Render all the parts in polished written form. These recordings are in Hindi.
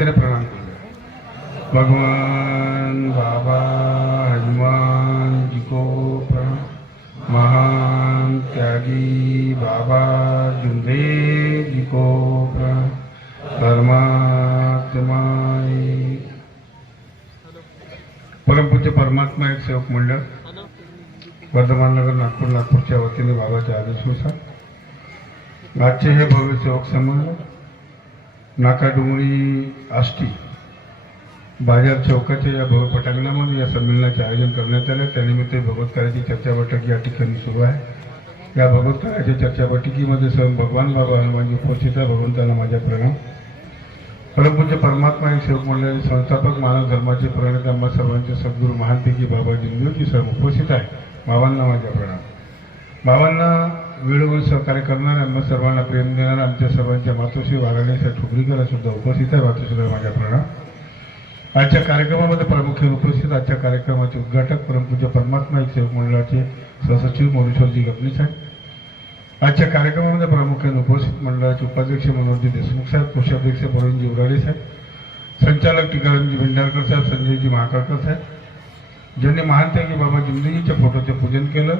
तेरे प्रणाम कर भगवान बाबा हनुमान जी को प्रणाम। महान त्यागी बाबा जुमदेव जी को प्रणाम। परमात्मा परम पूज्य परमात्मा एक सेवक मंडळ वर्धमान नगर नागपूरच्या वतीने बाबाच्या आदेशानुसार आजचे हे भव्य सेवक संमेलन नाकाडोंगरी आष्टी बाजार चौकाच्या या भव्य पटांगणामध्ये या संमेलनाचे आयोजन करण्यात आले। त्यानिमित्त भगवत कार्याची चर्चा बैठक या ठिकाणी सुरू आहे। या भगवत कार्याच्या चर्चा बैठकीमध्ये स्वयं भगवान बाबा हनुमानजी उपस्थित आहे। भगवंतांना माझा प्रणाम। परमपूज्य परमात्मा एक सेवक मंडळाचे संस्थापक मानव धर्माचे प्रणेते आम्हा सर्वांचे सद्गुरू महानतेकी बाबा जिंदूजी सर्व उपस्थित आहे। बाबांना माझा प्रणाम। बाबांना वेळोवेळी सहकार्य करणारे आम्हा सर्वांना प्रेम देणारे आमच्या सर्वांच्या मातोश्री वाराणसी ठोबरीकर सुद्धा उपस्थित आहे। मातोश्रीला माझा प्रणाम। आजच्या कार्यक्रमामध्ये प्रामुख्याने उपस्थित आजच्या कार्यक्रमाचे उद्घाटक परमपूज्य परमात्मा एक सेवक मंडळाचे सहसचिव मोरेश्वरजी गपनीस आहेत। आजच्या कार्यक्रमामध्ये प्रामुख्याने उपस्थित मंडळाचे उपाध्यक्ष मनोहरजी देशमुख साहेब, कोषाध्यक्ष प्रवीणजी उराळे साहेब, संचालक टीकारामजी भेंडारकर साहेब, संजयजी महाकाळकर साहेब, ज्यांनी महानत्यागी बाबा जिंदगीच्या फोटोचे पूजन केलं।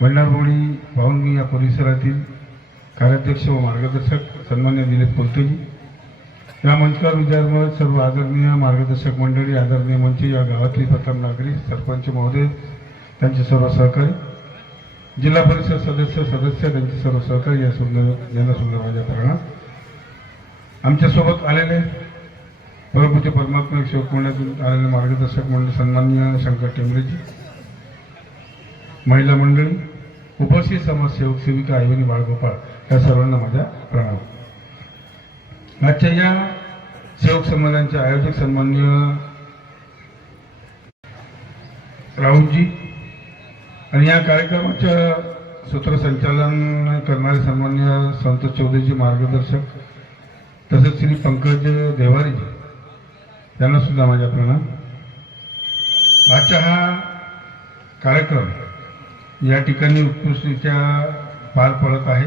भंडारबोळी पाहुणगी या परिसरातील कार्याध्यक्ष व मार्गदर्शक सन्मान्य दिलीप कोलतेजी, या मंचावर विचारमय सर्व आदरणीय मार्गदर्शक मंडळी, आदरणीय मंच, या गावातील प्रथम नागरिक, सरपंच महोदय, त्यांचे सर्व सहकारी, जिल्हा परिषद सदस्य त्यांचे सर्व सहकारी, यांना सुद्धा माझ्या प्रणाम। आमच्यासोबत आलेले परमपूज्य परमात्मा एक सेवक मंडळातून आलेले मार्गदर्शक मंडळ सन्माननीय शंकर टेंबरेजी, महिला मंडळी, उपस्थित समाजसेवक सेविका आईवणी बाळगोपाळ, या सर्वांना माझा प्रणाम। आजच्या या सेवक संमेलनाचे आयोजक सन्माननीय राहुलजी आणि या कार्यक्रमाच्या सूत्रसंचालन करणारे सन्माननीय संतोष चौधरीजी मार्गदर्शक, तसेच श्री पंकज देवारीजी, यांना सुद्धा माझा प्रणाम। आजचा हा कार्यक्रम या ठिकाणी उत्कृष्टरित्या पार पडत आहे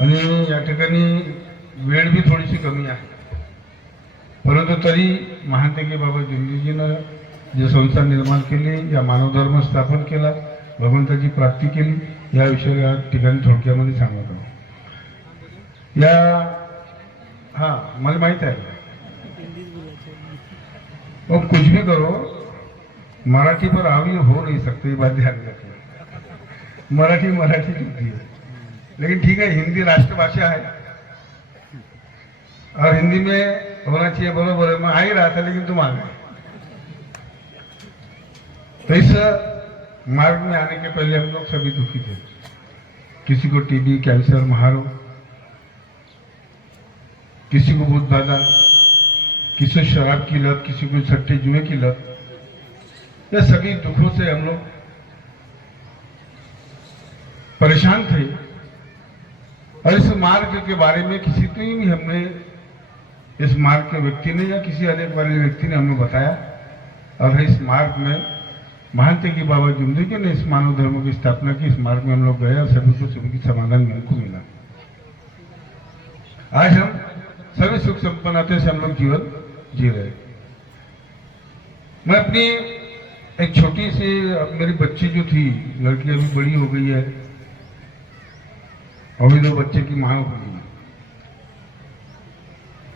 आणि या ठिकाणी वेळ भी थोडीशी कमी आहे, परंतु तरी महानतेकी बाबा जिंदगीनं जे संस्था निर्माण केली, या मानवधर्म स्थापन केला, भगवंताची प्राप्ती केली, या विषयाला या ठिकाणी थोडक्यामध्ये सांगत आहोत। मला माहित है वो कुछ भी करो मराठी पर हावी हो नहीं सकते, ये बात ध्यान रखना। मराठी जुड़ती है, लेकिन ठीक है, हिंदी राष्ट्रभाषा है और हिंदी में होना चाहिए, बरोबर है। मैं आ ही रहा था लेकिन तुम आ गए। तो इस मार्ग में आने के पहले हम लोग सभी दुखी थे। किसी को टीबी, कैंसर, महारोग, किसी को भूत बाधा, किसी को शराब की लत, किसी को सट्टे जुए की लत, ये सभी दुखों से हम लोग परेशान थे। और इस मार्ग के बारे में किसी को भी हमने, इस मार्ग के व्यक्ति ने या किसी अनेक वाले व्यक्ति ने हमें बताया, और इस मार्ग में महानतेकी बाबा जिंदगी ने इस मानव धर्म की स्थापना की। इस मार्ग में हम लोग गए और सभी को सभी समाधान हमको मिला। आज हम सभी सुख संपन्नता से हम लोग जीवन जी रहे। मैं अपनी एक छोटी सी, मेरी बच्ची जो थी, लड़की अभी बड़ी हो गई है, अभी 2 बच्चे की मां हो गई।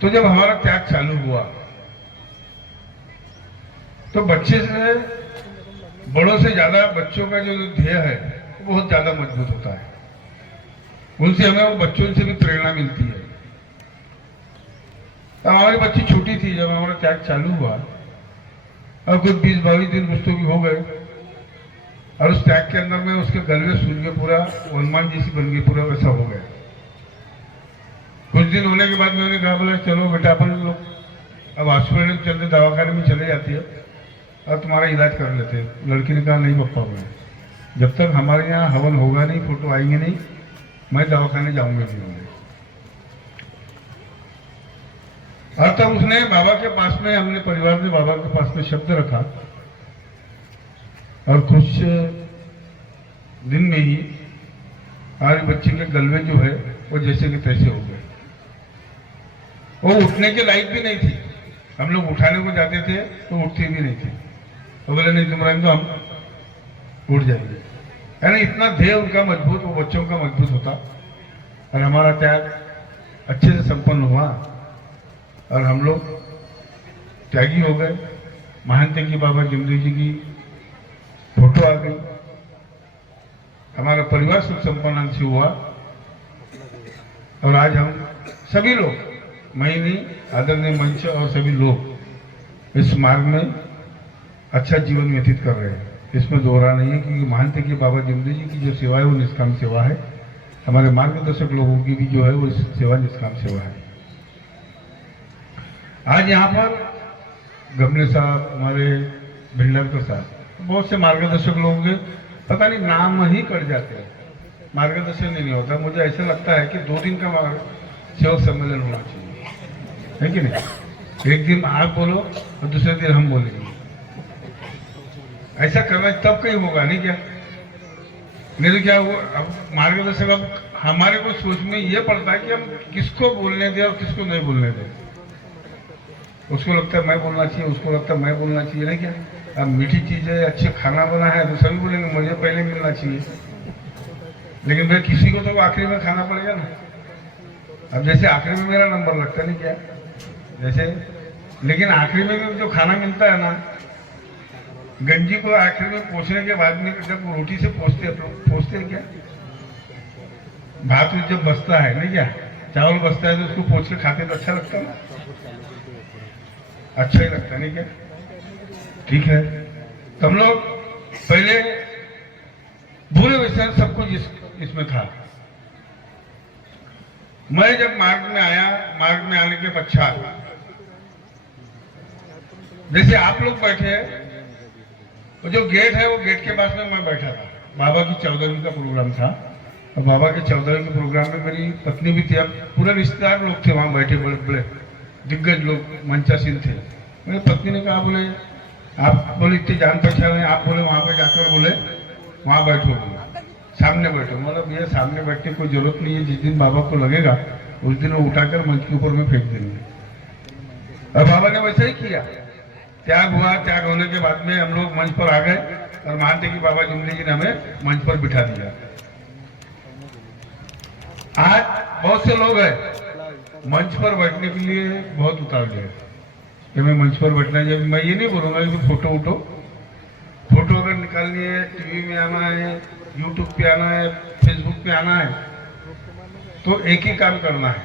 तो जब हमारा त्याग चालू हुआ तो बच्चे से, बड़ों से ज्यादा बच्चों का जो ध्येय है वो बहुत ज्यादा मजबूत होता है। उनसे हमें, वो बच्चों से भी प्रेरणा मिलती है। तो हमारी बच्ची छोटी थी जब हमारा त्याग चालू हुआ, और कुछ 20-22 दिन कुछ तो भी हो गए, और उस त्याग के अंदर में उसके गले सुन के पूरा हनुमान जैसी बन गई, पूरा वैसा हो गया। कुछ दिन होने के बाद मैंने कहा, बोला चलो बेटा अपन लोग अब हॉस्पिटल चलते, दवाखाने में चले जाती है और तुम्हारा इलाज कर लेते हैं। लड़की ने कहा, नहीं पप्पा, मैं जब तक हमारे यहाँ हवन होगा नहीं, फोटो आएंगे नहीं, मैं दवाखाने जाऊंगा नहीं। और तब उसने बाबा के पास में, हमने परिवार ने बाबा के पास में शब्द रखा, और कुछ दिन में ही हमारी बच्ची के गलवे जो है वो जैसे कि तैसे हो गए। वो उठने के लायक भी नहीं थी। हम लोग उठाने को जाते थे तो उठती भी नहीं थी। तो बोले नहीं इब्राहिम तो हम उठ जाएंगे। यानी इतना ध्येय उनका मजबूत, वो बच्चों का मजबूत होता और हमारा त्याग अच्छे से संपन्न हुआ और हम लोग त्यागी हो गए। महान त्यागी बाबा जमदेव जी की फोटो आ गई। हमारा परिवार सुख संपन्न से हुआ और आज हम सभी लोग, मैं नहीं, आदरणीय मंच और सभी लोग इस मार्ग में अच्छा जीवन व्यतीत कर रहे हैं। इसमें दोहरा नहीं है, क्योंकि महान त्यागी बाबा जमदेव जी की जो सेवा है वो निष्काम सेवा है। हमारे मार्गदर्शक लोगों की भी जो है वो सेवा निष्काम सेवा है। आज यहाँ पर गमले साहब, हमारे भिंडर साहब, बहुत से मार्गदर्शक लोग पता नहीं नाम ही कट जाते हैं, मार्गदर्शन नहीं होता। मुझे ऐसा लगता है कि 2 दिन का सेवक सम्मेलन होना चाहिए, है कि नहीं? एक दिन आप बोलो और दूसरे दिन हम बोलेंगे। ऐसा करना तब कहीं होगा, नहीं क्या? नहीं तो क्या वो अब मार्गदर्शक, अब हमारे को सोच में ये पड़ता है कि हम किसको बोलने दें और किसको नहीं बोलने दें। उसको लगता है मैं बोलना चाहिए, उसको लगता है मैं बोलना चाहिए, नहीं क्या? अब मीठी चीज है, अच्छे खाना बना है तो सभी बोलेंगे मुझे पहले मिलना चाहिए, लेकिन भाई किसी को तो आखिरी में खाना पड़ेगा ना। अब जैसे आखिरी में मेरा नंबर लगता नहीं क्या, जैसे, लेकिन आखिरी में भी जो खाना मिलता है ना, गंजी को आखिर में पोछने के बाद में जब रोटी से पोछते हैं क्या, भात जब बचता है, नहीं क्या, चावल बचता है तो उसको पोछ के खाते तो अच्छा लगता है ना, अच्छा ही लगता है, नहीं क्या? ठीक है, तो हम लोग पहले बुरे विषय सब कुछ इसमें था। मैं जब मार्ग में आया, मार्ग में आने के पश्चात जैसे आप लोग बैठे, तो जो गेट है वो गेट के पास में मैं बैठा था। बाबा की 14वीं का प्रोग्राम था और बाबा के 14वीं के प्रोग्राम में मेरी पत्नी भी थी। अब पूरे रिश्तेदार लोग थे वहां बैठे, बड़े बड़े दिग्गज लोग, मंचासीन थे। मेरी पत्नी ने कहा, बोले आप बोले इतने जान पहचान है, आप बोले वहां पे जाकर बोले वहां बैठो, बोले सामने बैठो। मतलब ये सामने बैठने की कोई जरूरत नहीं है, जिस दिन बाबा को लगेगा उस दिन वो उठाकर मंच के ऊपर में फेंक देंगे। और बाबा ने वैसा ही किया। त्याग हुआ, त्याग होने के बाद में हम लोग मंच पर आ गए और मानते कि बाबा जमदेव जी ने हमें मंच पर बिठा दिया। आज बहुत से लोग हैं मंच पर बैठने के लिए बहुत उतावले हैं कि मैं मंच पर बैठना चाहिए। मैं ये नहीं बोलूंगा कि फोटो अगर निकालनी है, टीवी में आना है, यूट्यूब पे आना है, फेसबुक पे आना है, तो एक ही काम करना है,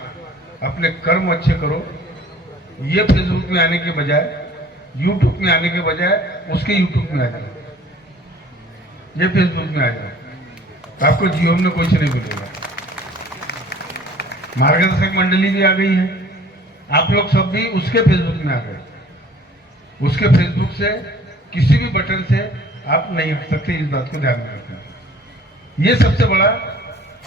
अपने कर्म अच्छे करो। ये फेसबुक में आने के बजाय, यूट्यूब में आने के बजाय उसके यूट्यूब में आ जाए, ये फेसबुक में आ जाए, तो आपको जीवन में कुछ नहीं मिलेगा। मार्गदर्शक मंडली भी आ गई है, आप लोग सब भी उसके फेसबुक में आ गए। उसके फेसबुक से किसी भी बटन से आप नहीं हट सकते, इस बात को ध्यान में रखना। ये सबसे बड़ा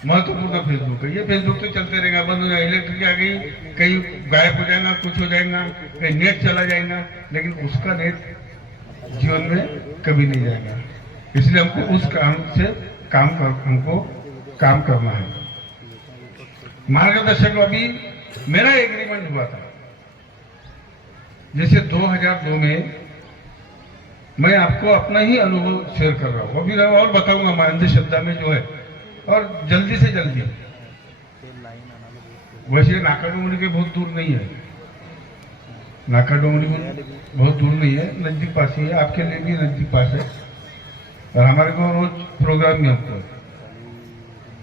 महत्वपूर्ण फेसबुक है। ये फेसबुक तो चलते रहेगा, बंद हो जाएगा, इलेक्ट्रिक आ गई, कहीं गायब हो जाएगा, कुछ हो जाएगा, कहीं नेट चला जाएगा, लेकिन उसका नेट जीवन में कभी नहीं जाएगा। इसलिए हमको उस काम से हमको काम करना है। मार्गदर्शक अभी मेरा एग्रीमेंट हुआ था, जैसे 2002 में मैं आपको अपना ही अनुभव शेयर कर रहा हूँ, अभी और बताऊंगा मैं अंधश्रद्धा में जो है, और जल्दी से जल्दी। वैसे नाका डोंगरी के बहुत दूर नहीं है, नाका डोंगरी बहुत दूर नहीं है, नजदीक पास ही है, आपके लिए भी नजदीक पास है और हमारे को रोज प्रोग्राम में होता है।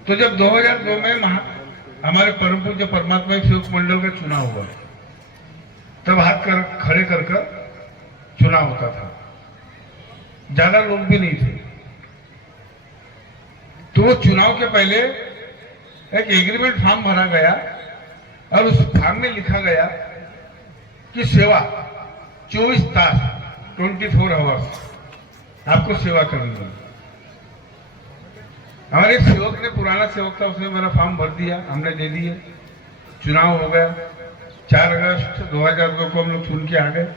तो जब 2002 में हमारे परम पूज्य परमात्मा सेवक मंडल का चुनाव हुआ, तब हाथ खड़े कर चुनाव होता था, ज्यादा लोग भी नहीं थे। तो वो चुनाव के पहले एक एग्रीमेंट फॉर्म भरा गया और उस फॉर्म में लिखा गया कि सेवा 24 तास 24 आवर्स आपको सेवा करनी है। हमारे एक सेवक ने, पुराना सेवक था, उसने मेरा फॉर्म भर दिया, हमने दे दिए, चुनाव हो गया। 4 अगस्त 2002 को हम लोग चुन के आ गए,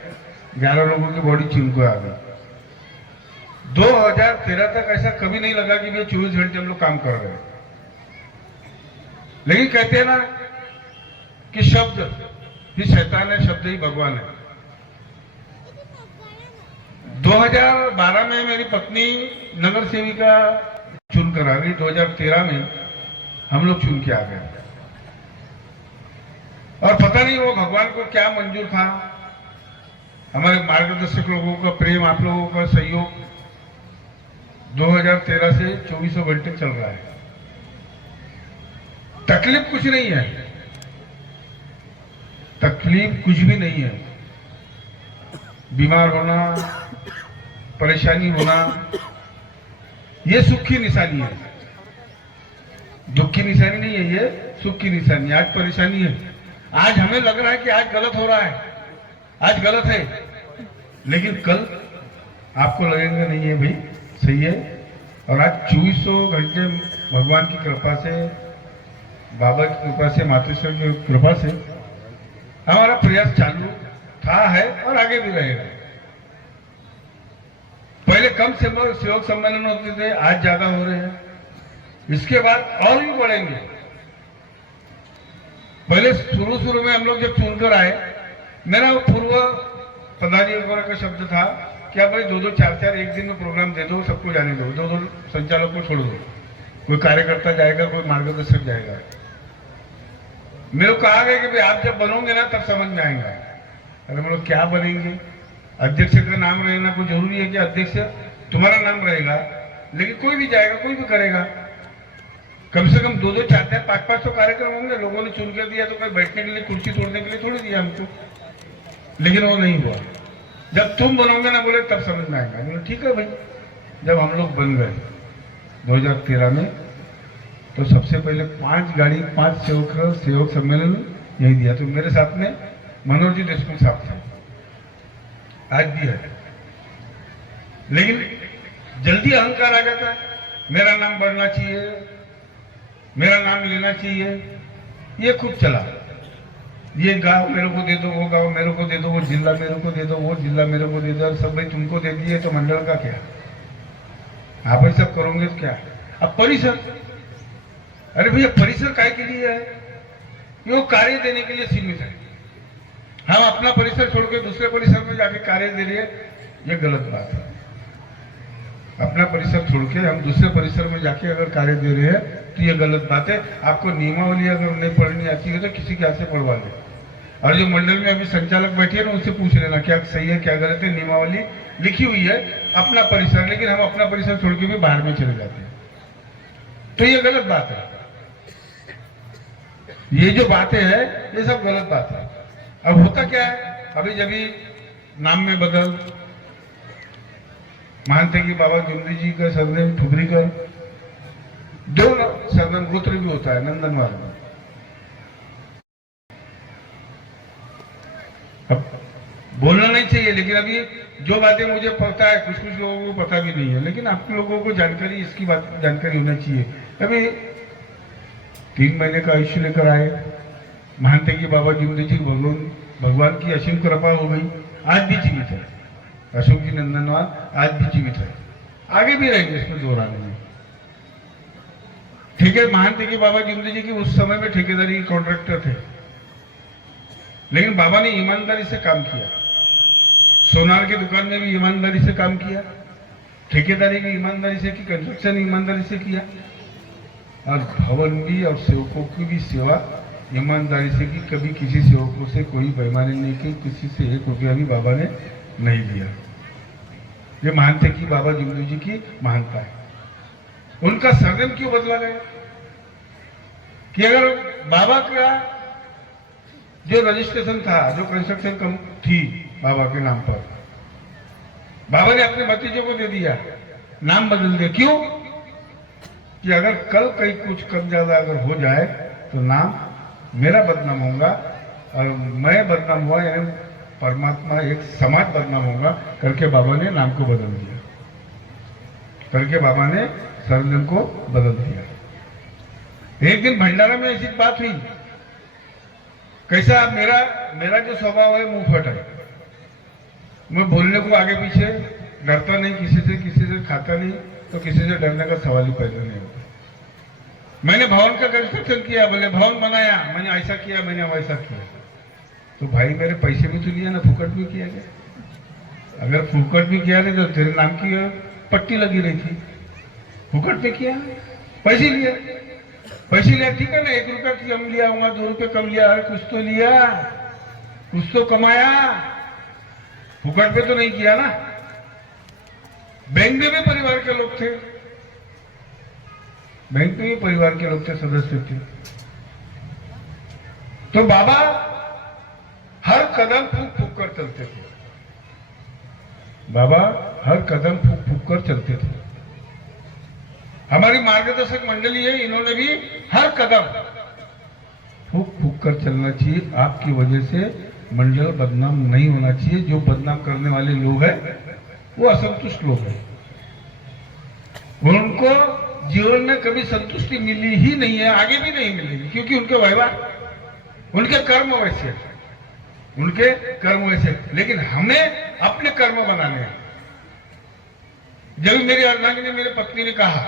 11 लोगों की बॉडी चुन के आ गई। 2013 तक ऐसा कभी नहीं लगा कि ये 24 घंटे हम लोग काम कर रहे हैं। लेकिन कहते हैं ना कि शब्द ही शैतान है, शब्द ही भगवान है। 2012 में मेरी पत्नी नगर सेविका चुनकर आ गई। 2013 में हम लोग चुन के आ गए और पता नहीं वो भगवान को क्या मंजूर था। हमारे मार्गदर्शक लोगों का प्रेम, आप लोगों का सहयोग 2013 से 24 घंटे चल रहा है। तकलीफ कुछ नहीं है, तकलीफ कुछ भी नहीं है। बीमार होना, परेशानी होना, ये सुख की निशानी है, दुख की निशानी नहीं है, ये सुख की निशानी है। आज परेशानी है, आज हमें लग रहा है कि आज गलत हो रहा है, आज गलत है, लेकिन कल आपको लगेगा नहीं है भाई सही है। और आज 24 घंटे भगवान की कृपा से, बाबा की कृपा से, मातेश्वर की कृपा से हमारा प्रयास चालू था, है और आगे भी रहेगा। पहले कम सेवक सम्मेलन होते थे, आज ज्यादा हो रहे हैं, इसके बाद और भी बढ़ेंगे। पहले शुरू में हम लोग जब चुनकर आए, मेरा पूर्व पदाधिकारी का शब्द था कि आप भाई 2-2, 4-4 एक दिन में प्रोग्राम दे दो, सबको जाने दो, 2-2 संचालक को छोड़ दो, कोई कार्यकर्ता जाएगा, कोई मार्गदर्शक जाएगा। मेरे को कहा गया कि भाई आप जब बनोगे ना तब समझ में आएगा। अरे हम लोग क्या बनेंगे? अध्यक्ष का नाम रहना कोई जरूरी है कि अध्यक्ष तुम्हारा नाम रहेगा, लेकिन कोई भी जाएगा, कोई भी करेगा। कम से कम 2-2, 4-4, 500 कार्यक्रम होंगे। लोगों ने चुन कर दिया तो कोई बैठने के लिए, कुर्सी तोड़ने के लिए थोड़ी दिया हमको, लेकिन वो नहीं हुआ। जब तुम बनोगे ना बोले तब समझ में आएगा। बोले ठीक है भाई। जब हम लोग बन गए 2013 में, तो सबसे पहले 5 गाड़ी, 5 सेवक सम्मेलन यही दिया। तो मेरे साथ में मनोज जी देशमुख साहब थे, आज भी है, लेकिन जल्दी अहंकार आ जाता है, मेरा नाम बढ़ना चाहिए, मेरा नाम लेना चाहिए, ये खूब चला। ये गांव मेरे को दे दो, वो गांव मेरे को दे दो, वो जिला मेरे को दे दो, वो जिला मेरे को दे दो, सब भाई तुमको दे दिए तो मंडल का क्या? आप ही सब करोगे तो क्या? अब परिसर, अरे भैया परिसर काय के लिए है? ये वो कार्य देने के लिए सीमित है। हम अपना परिसर छोड़ के दूसरे परिसर में जाके कार्य दे रहे हैं, ये गलत बात है। अपना परिसर छोड़ के हम दूसरे परिसर में जाके अगर कार्य दे रहे हैं तो ये गलत बात है। आपको नियमावली अगर नहीं पढ़नी आती है तो किसी के हाथ से पढ़वा ले। और जो मंडल में अभी संचालक बैठे हैं ना, उनसे पूछ लेना क्या सही है क्या गलत है। नियमावली लिखी हुई है अपना परिसर, लेकिन हम अपना परिसर छोड़ के भी बाहर में चले जाते हैं, तो ये गलत बात है। ये जो बातें हैं ये सब गलत बात है। अब होता क्या है, अभी जब नाम में बदल, मानते कि बाबा जुमरी जी का सरनेम ठुबरीकर, 2 सरनेम गोत्र भी होता है नंदनवार में। अब बोलना नहीं चाहिए, लेकिन अभी जो बातें मुझे पता है, कुछ कुछ लोगों को पता भी नहीं है, लेकिन आप लोगों को जानकारी, इसकी बात जानकारी होना चाहिए। अभी 3 महीने का आयुष्य लेकर आए, मानते कि बाबा जुमरी जी भगवान की असीम कृपा हो गई, आज भी जीवित है। अशोक जी नंदनवार आज भी जीवित है, आगे भी रहेंगे, इसमें दो राय नहीं। ठीक है, मानते कि बाबा जुमरी जी की उस समय में ठेकेदारी कॉन्ट्रैक्टर थे, लेकिन बाबा ने ईमानदारी से काम किया। सोनार की दुकान में भी ईमानदारी से काम किया, ठेकेदारी की ईमानदारी से की, कंस्ट्रक्शन ईमानदारी से किया, और भवन भी और सेवकों की भी सेवा ईमानदारी से की। कभी किसी सेवकों से कोई बेईमानी नहीं की, किसी से 1 रुपया भी बाबा ने नहीं दिया। ये मानते कि बाबा जुमरी जी की महानता है। उनका सरनेम क्यों बदला गया? कि अगर बाबा का जो रजिस्ट्रेशन था, जो कंस्ट्रक्शन थी बाबा के नाम पर, बाबा ने अपने भतीजों को दे दिया, नाम बदल दिया। क्यों? कि अगर कल कहीं कुछ कम ज्यादा अगर हो जाए तो नाम मेरा बदनाम होगा, और मैं बदनाम हुआ यानी परमात्मा, एक समाज बदनाम होगा, करके बाबा ने नाम को बदल दिया, करके बाबा ने सरनेम को बदल दिया। एक दिन भंडारा में ऐसी बात हुई, कैसा मेरा जो स्वभाव है मुंह फट है, मैं बोलने को आगे पीछे डरता नहीं, किसी से खाता नहीं, तो किसी से डरने का सवाल ही पैदा नहीं होता। मैंने भवन का कंस्ट्रक्शन किया, बोले भवन बनाया, मैंने ऐसा किया, मैंने वैसा किया, तो भाई मेरे पैसे भी तो लिए ना, फुकट भी किया गया। अगर फुकट भी किया नहीं तो तेरे नाम की पट्टी लगी रही थी। फुकट में किया, पैसे लिया, पैसे लिया, ठीक है ना, 1 रुपया कम लिया होगा, 2 रुपये कम लिया है, कुछ तो लिया, कुछ तो कमाया, फुकट पे तो नहीं किया ना। बैंक में भी परिवार के लोग थे, बैंक में भी परिवार के लोग थे, सदस्य थे। तो बाबा हर कदम फूक फूक कर चलते थे, बाबा हर कदम फूक फूक कर चलते थे। हमारी मार्गदर्शक मंडली है, इन्होंने भी हर कदम फूक फूक कर चलना चाहिए। आपकी वजह से मंडल बदनाम नहीं होना चाहिए। जो बदनाम करने वाले लोग हैं वो असंतुष्ट लोग हैं, उनको जीवन में कभी संतुष्टि मिली ही नहीं है, आगे भी नहीं मिलेगी, क्योंकि उनके व्यवहार, उनके कर्म वैसे, उनके कर्म वैसे। लेकिन हमें अपने कर्म बनाने हैं। जब मेरी अर्धांगी ने, मेरी पत्नी ने कहा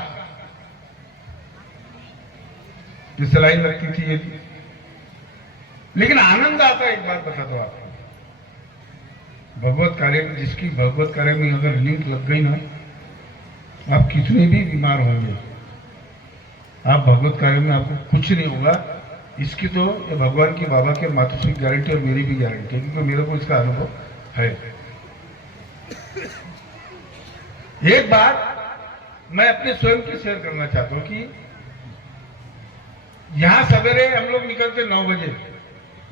कि सलाइन लगती थी ये थी, लेकिन आनंद आता है। एक बात बता दो आपको, भगवत कार्य में, जिसकी भगवत कार्य में अगर लिंक लग गई ना, आप कितने भी बीमार होंगे, आप भगवत कार्य में आपको कुछ नहीं होगा। इसकी तो ये भगवान की, बाबा के, मातुश्री की गारंटी और मेरी भी गारंटी है, क्योंकि मेरे को इसका अनुभव है। एक बात मैं अपने स्वयं की शेयर करना चाहता हूं कि यहां सवेरे हम लोग निकलते 9 बजे,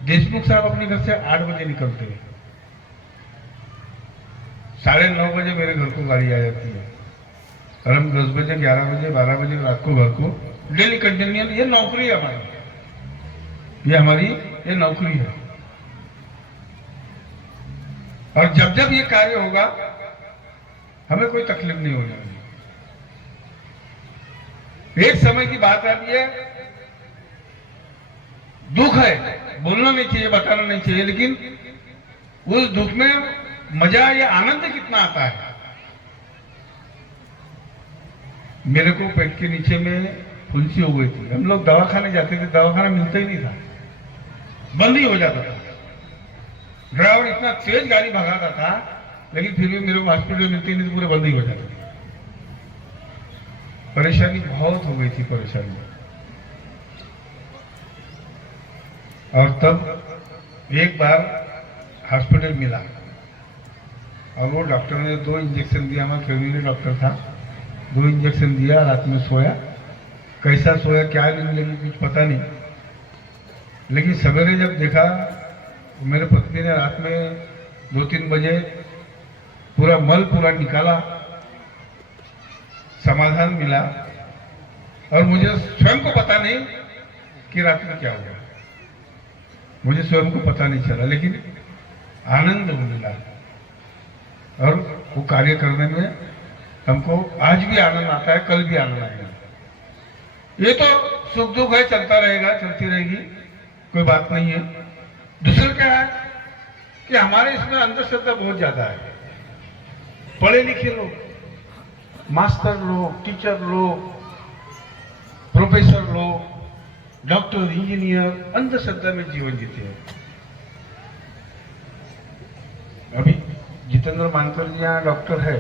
देशमुख साहब अपने घर से 8 बजे निकलते हैं, 9:30 बजे मेरे घर को गाड़ी आ जाती है, और हम 10 बजे, 11 बजे, 12 बजे रात को घर को डेली कंटिन्यू। ये नौकरी है हमारी, ये हमारी ये नौकरी है। और जब जब ये कार्य होगा हमें कोई तकलीफ नहीं होगी। एक समय की बात आती है, दुख है, बोलना नहीं चाहिए, बताना नहीं चाहिए, लेकिन उस दुख में मजा या आनंद कितना आता है। मेरे को पेट के नीचे में फुंसी हो गई थी, हम लोग दवाखाने जाते थे, दवाखाना मिलता ही नहीं था, बंद ही हो जाता था। ड्राइवर इतना तेज गाड़ी भगाता था, लेकिन फिर भी मेरे को हॉस्पिटल मिलती नहीं, तो पूरे बंद ही हो जाते थे। परेशानी बहुत हो गई थी, परेशानी। और तब एक बार हॉस्पिटल मिला, और वो डॉक्टर ने 2 इंजेक्शन दिया, हमारा फैमिली डॉक्टर था, 2 इंजेक्शन दिया, रात में सोया। कैसा सोया, क्या नींद लगी, कुछ पता नहीं। लेकिन सवेरे जब देखा, मेरे पत्नी ने रात में 2-3 बजे पूरा मल पूरा निकाला, समाधान मिला, और मुझे स्वयं को पता नहीं कि रात में क्या हुआ, मुझे स्वयं को पता नहीं चला, लेकिन आनंद मिला। और वो कार्य करने में हमको आज भी आनंद आता है, कल भी आनंद आएगा। ये तो सुख दुख है, चलता रहेगा, चलती रहेगी, कोई बात नहीं है। दूसरा क्या है कि हमारे इसमें अंधश्रद्धा बहुत ज्यादा है। पढ़े लिखे लोग, मास्टर लोग, टीचर लोग, प्रोफेसर लोग, डॉक्टर, इंजीनियर अंधश्रद्धा में जीवन जीते हैं। अभी जितेंद्र मानकर जी यहाँ डॉक्टर है,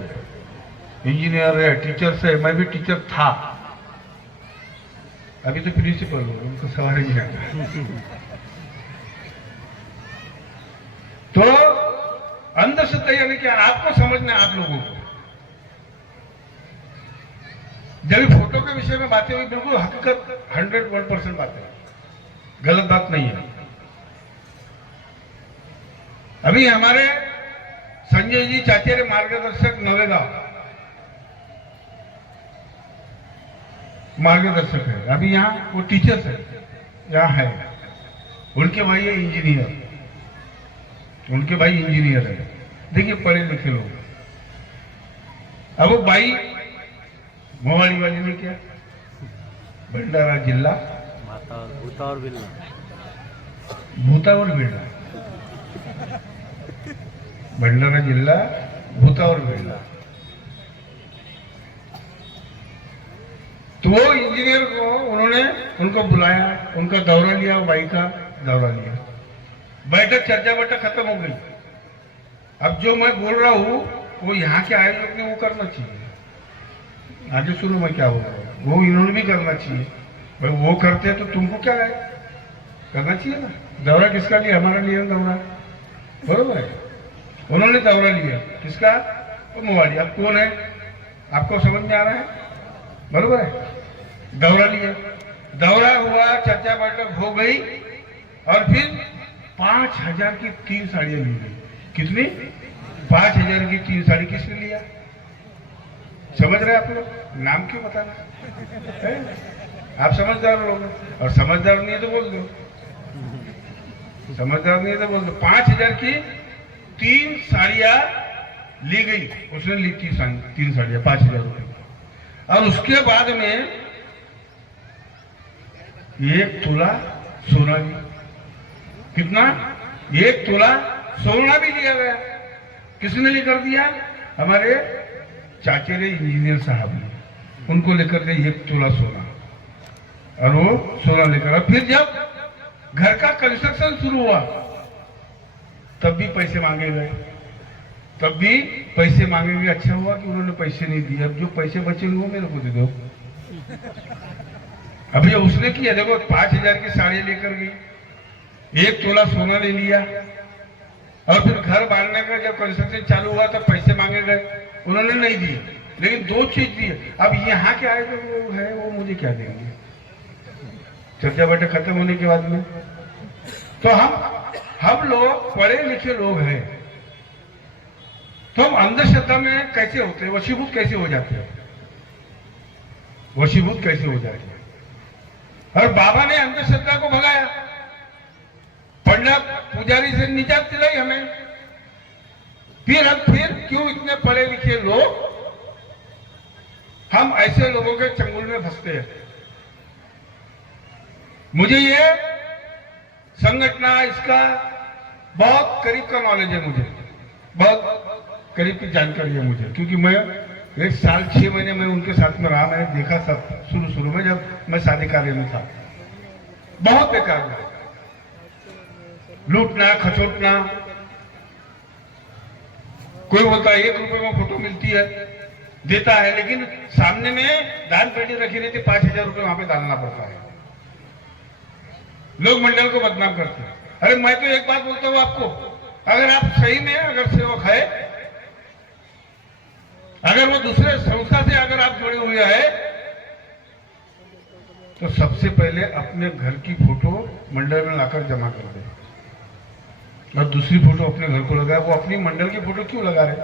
इंजीनियर है, टीचर है, मैं भी टीचर था, अभी तो प्रिंसिपल हूं, उनको सवाल नहीं आता। तो अंधश्रद्धा यानी कि आपको समझना है, आप लोगों को जब फोटो के विषय में बातें हुई, बिल्कुल हकीकत 101% बात है, गलत बात नहीं है। अभी हमारे संजय जी चाचेरे मार्गदर्शक नवेगांव मार्गदर्शक है, अभी यहाँ वो टीचर्स है, यहाँ है, उनके भाई है इंजीनियर, उनके भाई इंजीनियर है। देखिए पढ़े लिखे लोग। अब वो भाई मोवाड़ी वाली ने क्या, भंडारा जिला भूतावर बिल्ला, भूतावर बिल्ला, भंडारा जिला भूतावर बिल्ला। तो वो इंजीनियर को उन्होंने, उनको बुलाया, उनका दौरा लिया, भाई का दौरा लिया। बैठक चर्चा बैठक खत्म हो गई। अब जो मैं बोल रहा हूँ वो यहाँ के आयोजक ने वो करना चाहिए। आगे सुनो मैं क्या बोल रहा हूँ, वो इन्होंने भी करना चाहिए। भाई वो करते हैं तो तुमको क्या है, करना चाहिए ना। दौरा किसका लिया, हमारा लिया दौरा, बरोबर है। उन्होंने दौरा लिया किसका, वो मोवाड़ी। अब कौन है आपको समझ में आ रहा है, बरोबर है। दौरा लिया, दौरा हुआ, चर्चा बैठक हो गई और फिर 5,000 की 3 साड़ियां ली गई। कितनी, 5,000 की 3 साड़ी किसने लिया, समझ रहे आप लोग, नाम क्यों बताना है? आप समझदार लोग, और समझदार नहीं है तो बोल दो, समझदार नहीं है तो बोल दो। 5,000 की 3 साड़ियां ली गई, उसने ली 3 साड़ियां 5,000 रुपए। और उसके बाद में 1 तोला सोना भी, कितना, 1 तोला सोना भी लिया गया। किसने लेकर दिया, हमारे चाचेरे इंजीनियर साहब ने, उनको लेकर गए 1 तोला सोना। और वो सोना लेकर, और फिर जब घर का कंस्ट्रक्शन शुरू हुआ तब भी पैसे मांगे गए, तब भी पैसे मांगे गए। अच्छा हुआ कि उन्होंने पैसे नहीं दिए। अब जो पैसे बचे वो मेरे को दे दो। अभी उसने किया, देखो 5,000 की साड़ी लेकर गई, 1 तोला सोना ले लिया, और फिर घर बांधने का जब कंस्ट्रक्शन चालू हुआ तब पैसे मांगे गए, उन्होंने नहीं दिए। लेकिन 2 चीज दिए। अब यहाँ के आए जो वो है वो मुझे क्या देंगे, चर्चा बैठक खत्म होने के बाद में। तो हम लोग पढ़े लिखे लोग हैं, तो हम अंधश्रद्धा में कैसे होते हैं, वशीभूत कैसे हो जाते हैं, वशीभूत कैसे हो जाते हैं। और बाबा ने अंधश्रद्धा को भगाया, पंडित पुजारी से निजात दिलाई हमें। फिर क्यों इतने पढ़े लिखे लोग हम ऐसे लोगों के चंगुल में फंसते हैं। मुझे ये संगठना इसका बहुत करीब का नॉलेज है, मुझे बहुत करीब की जानकारी है मुझे, क्योंकि मैं 1 साल 6 महीने में उनके साथ में रहा। मैंने देखा सब शुरू में, जब मैं शादी कार्य में था। बहुत बेकार है, लूटना खचोटना। कोई बोलता है 1 रुपए में फोटो मिलती है, देता है, लेकिन सामने में दान पेटी रखी रहती, 5,000 रुपए वहां पे डालना पड़ता है। लोग मंडल को बदनाम करते हैं। अरे मैं तो एक बात बोलता हूं आपको, अगर आप सही में अगर सेवक है, अगर वो दूसरे संस्था से अगर आप जुड़े हुए हैं, तो सबसे पहले अपने घर की फोटो मंडल में लाकर जमा कर दे, और दूसरी फोटो अपने घर को लगाए। वो अपनी मंडल की फोटो क्यों लगा रहे?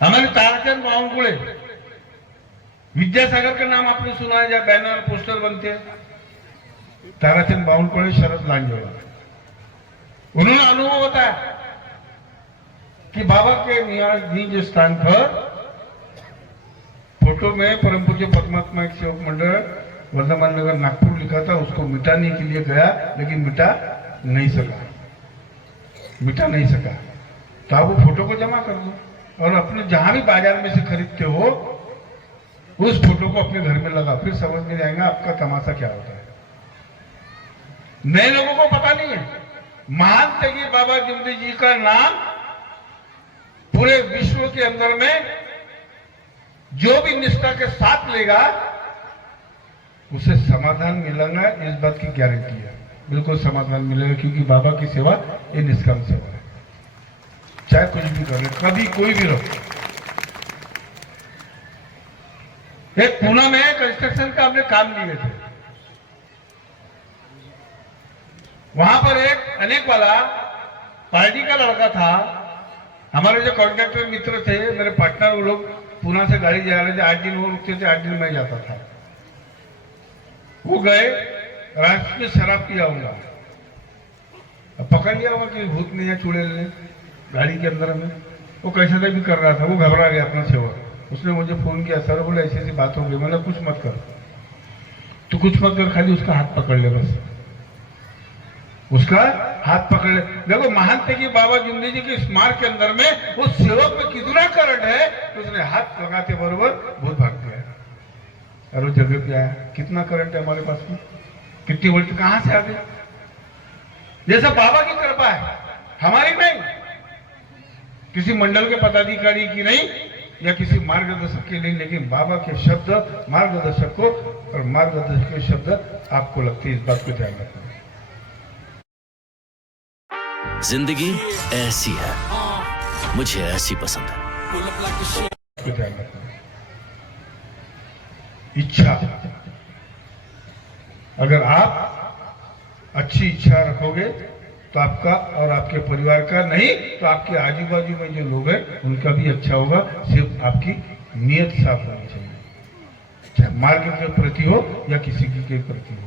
हमारे ताराचंद बावनकुळे, विद्यासागर का नाम आपने सुना है, जब बैनर पोस्टर बनते हैं, ताराचंद बावनकुळे, शरद लांजोड़ा, उन्होंने अनुभव बताया कि बाबा के निज स्थान पर फोटो में परम पूज्य पद्मात्मा एक सेवक मंडल वर्धमान नगर नागपुर लिखा था। उसको मिटाने के लिए गया, लेकिन मिटा नहीं सका। तो आप वो फोटो को जमा कर दो, और अपने जहां भी बाजार में से खरीदते हो उस फोटो को अपने घर में लगा, फिर समझ में आएगा आपका तमाशा क्या होता है। नए लोगों को पता नहीं है। महान त्यागी बाबा जिमती जी का नाम पूरे विश्व के अंदर में जो भी निष्ठा के साथ लेगा उसे समाधान मिलेगा, इस बात की गारंटी है। बिल्कुल समाधान मिलेगा, क्योंकि बाबा की सेवा ये निष्काम सेवा है। चाहे कुछ भी कर ले, कभी कोई भी रहो। एक पूना में कंस्ट्रक्शन का हमने काम लिए थे, वहां पर एक अनेक वाला पार्टी का लड़का था। हमारे जो कॉन्ट्रैक्टर मित्र थे, मेरे पार्टनर, वो लोग पूना से गाड़ी जा रहे थे। 8 दिन वो रुकते थे, 8 दिन मैं जाता था। वो गए, रास्ते में शराब पिया होगा, पकड़ लिया होगा कि भूत ने या चुड़ैल ने गाड़ी के अंदर में। वो कैसा भी कर रहा था, वो घबरा गया अपना सेवक। उसने मुझे फोन किया, सर बोले ऐसी ऐसी बात हो गई। मैंने कुछ मत कर, तो कुछ मत कर, खाली उसका हाथ पकड़ ले, बस उसका हाथ पकड़ ले। देखो महान त्यागी बाबा जिंदगी जी के स्मारक के अंदर में वो सेवक में कितना करंट है, तो उसने हाथ लगाते बरोबर भूत भाग गया। और वो जगह पे आया, कितना करंट है हमारे पास में, कितनी वोल्ट कहां से आ गए? ये सब बाबा की कृपा है, हमारी नहीं, किसी मंडल के पदाधिकारी की नहीं या किसी मार्गदर्शक की नहीं, लेकिन बाबा के शब्द मार्गदर्शक को और मार्गदर्शक के शब्द आपको लगते हैं। इस बात को ध्यान रखना। जिंदगी ऐसी है, मुझे ऐसी पसंद है। ध्यान रखना। इच्छा, अगर आप अच्छी इच्छा रखोगे तो आपका और आपके परिवार का नहीं तो आपके आजू बाजू में जो लोग हैं उनका भी अच्छा होगा। सिर्फ आपकी नीयत साफ होनी चाहिए, चाहे मार्ग के प्रति हो या किसी के प्रति हो।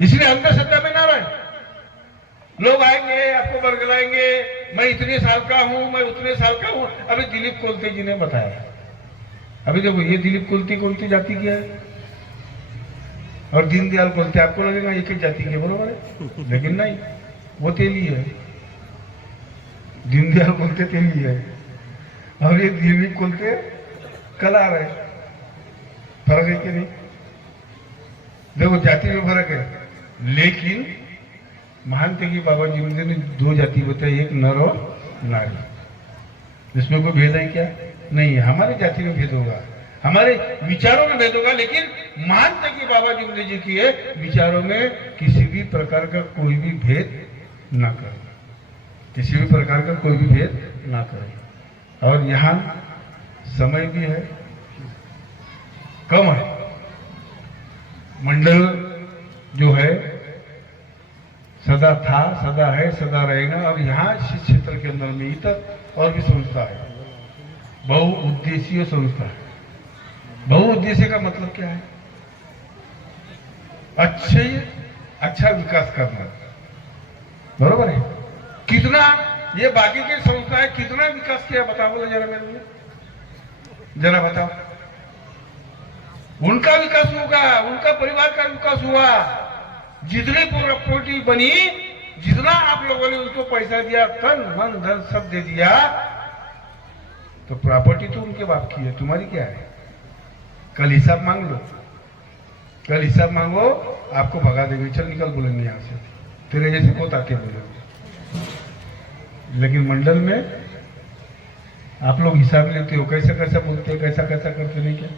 इसलिए अंधश्रद्धा में ना रहे। लोग आएंगे, आपको बरगलाएंगे, मैं इतने साल का हूं, मैं उतने साल का हूं। अभी दिलीप कोलते जी ने बताया, अभी देखो ये दिलीप कोलते कौन सी जाति की है और दीनदयाल कोलते आपको लगेगा एक ही जाति के, बरोबर है, लेकिन नहीं, वो तेली है। दीनदयाल कोलते तेली है और ये दिलीप कोलते कलार है। फर्क है कि नहीं? देखो जाति में फर्क है, लेकिन महानते की बाबा जी ने दो जाति बताई, एक नर और नारी। इसमें कोई भेद है क्या? नहीं है। हमारे जाति में भेद होगा, हमारे विचारों में भेद होगा, लेकिन महानते की बाबा जी की है विचारों में किसी भी प्रकार का कोई भी भेद ना करें, किसी भी प्रकार का कोई भी भेद ना करें। और यहाँ समय भी है, कम है, मंडल जो है सदा था, सदा है, सदा रहेगा। और यहाँ इस क्षेत्र के अंदर में इतर और भी संस्था है, बहुउद्देशीय संस्था है। बहुउद्देशीय का मतलब क्या है? अच्छा विकास करना, बरोबर है। कितना ये बाकी के संस्थाएं कितना विकास किया बताओ, बोलो जरा मेरे लिए, जरा बताओ। उनका विकास होगा, उनका परिवार का विकास हुआ। जितनी प्रॉपर्टी बनी, जितना आप लोगों ने उनको पैसा दिया, तन मन धन सब दे दिया, तो प्रॉपर्टी तो उनके बाप की है, तुम्हारी क्या है? कल हिसाब मांग लो, कल हिसाब मांगो, आपको भगा देंगे, चल निकल बोलेंगे यहां से, तेरे जैसे बहुत आते बोलेंगे। लेकिन मंडल में आप लोग हिसाब लेते हो, कैसा कैसा बोलते हो, कैसा कैसा करते नहीं क्या?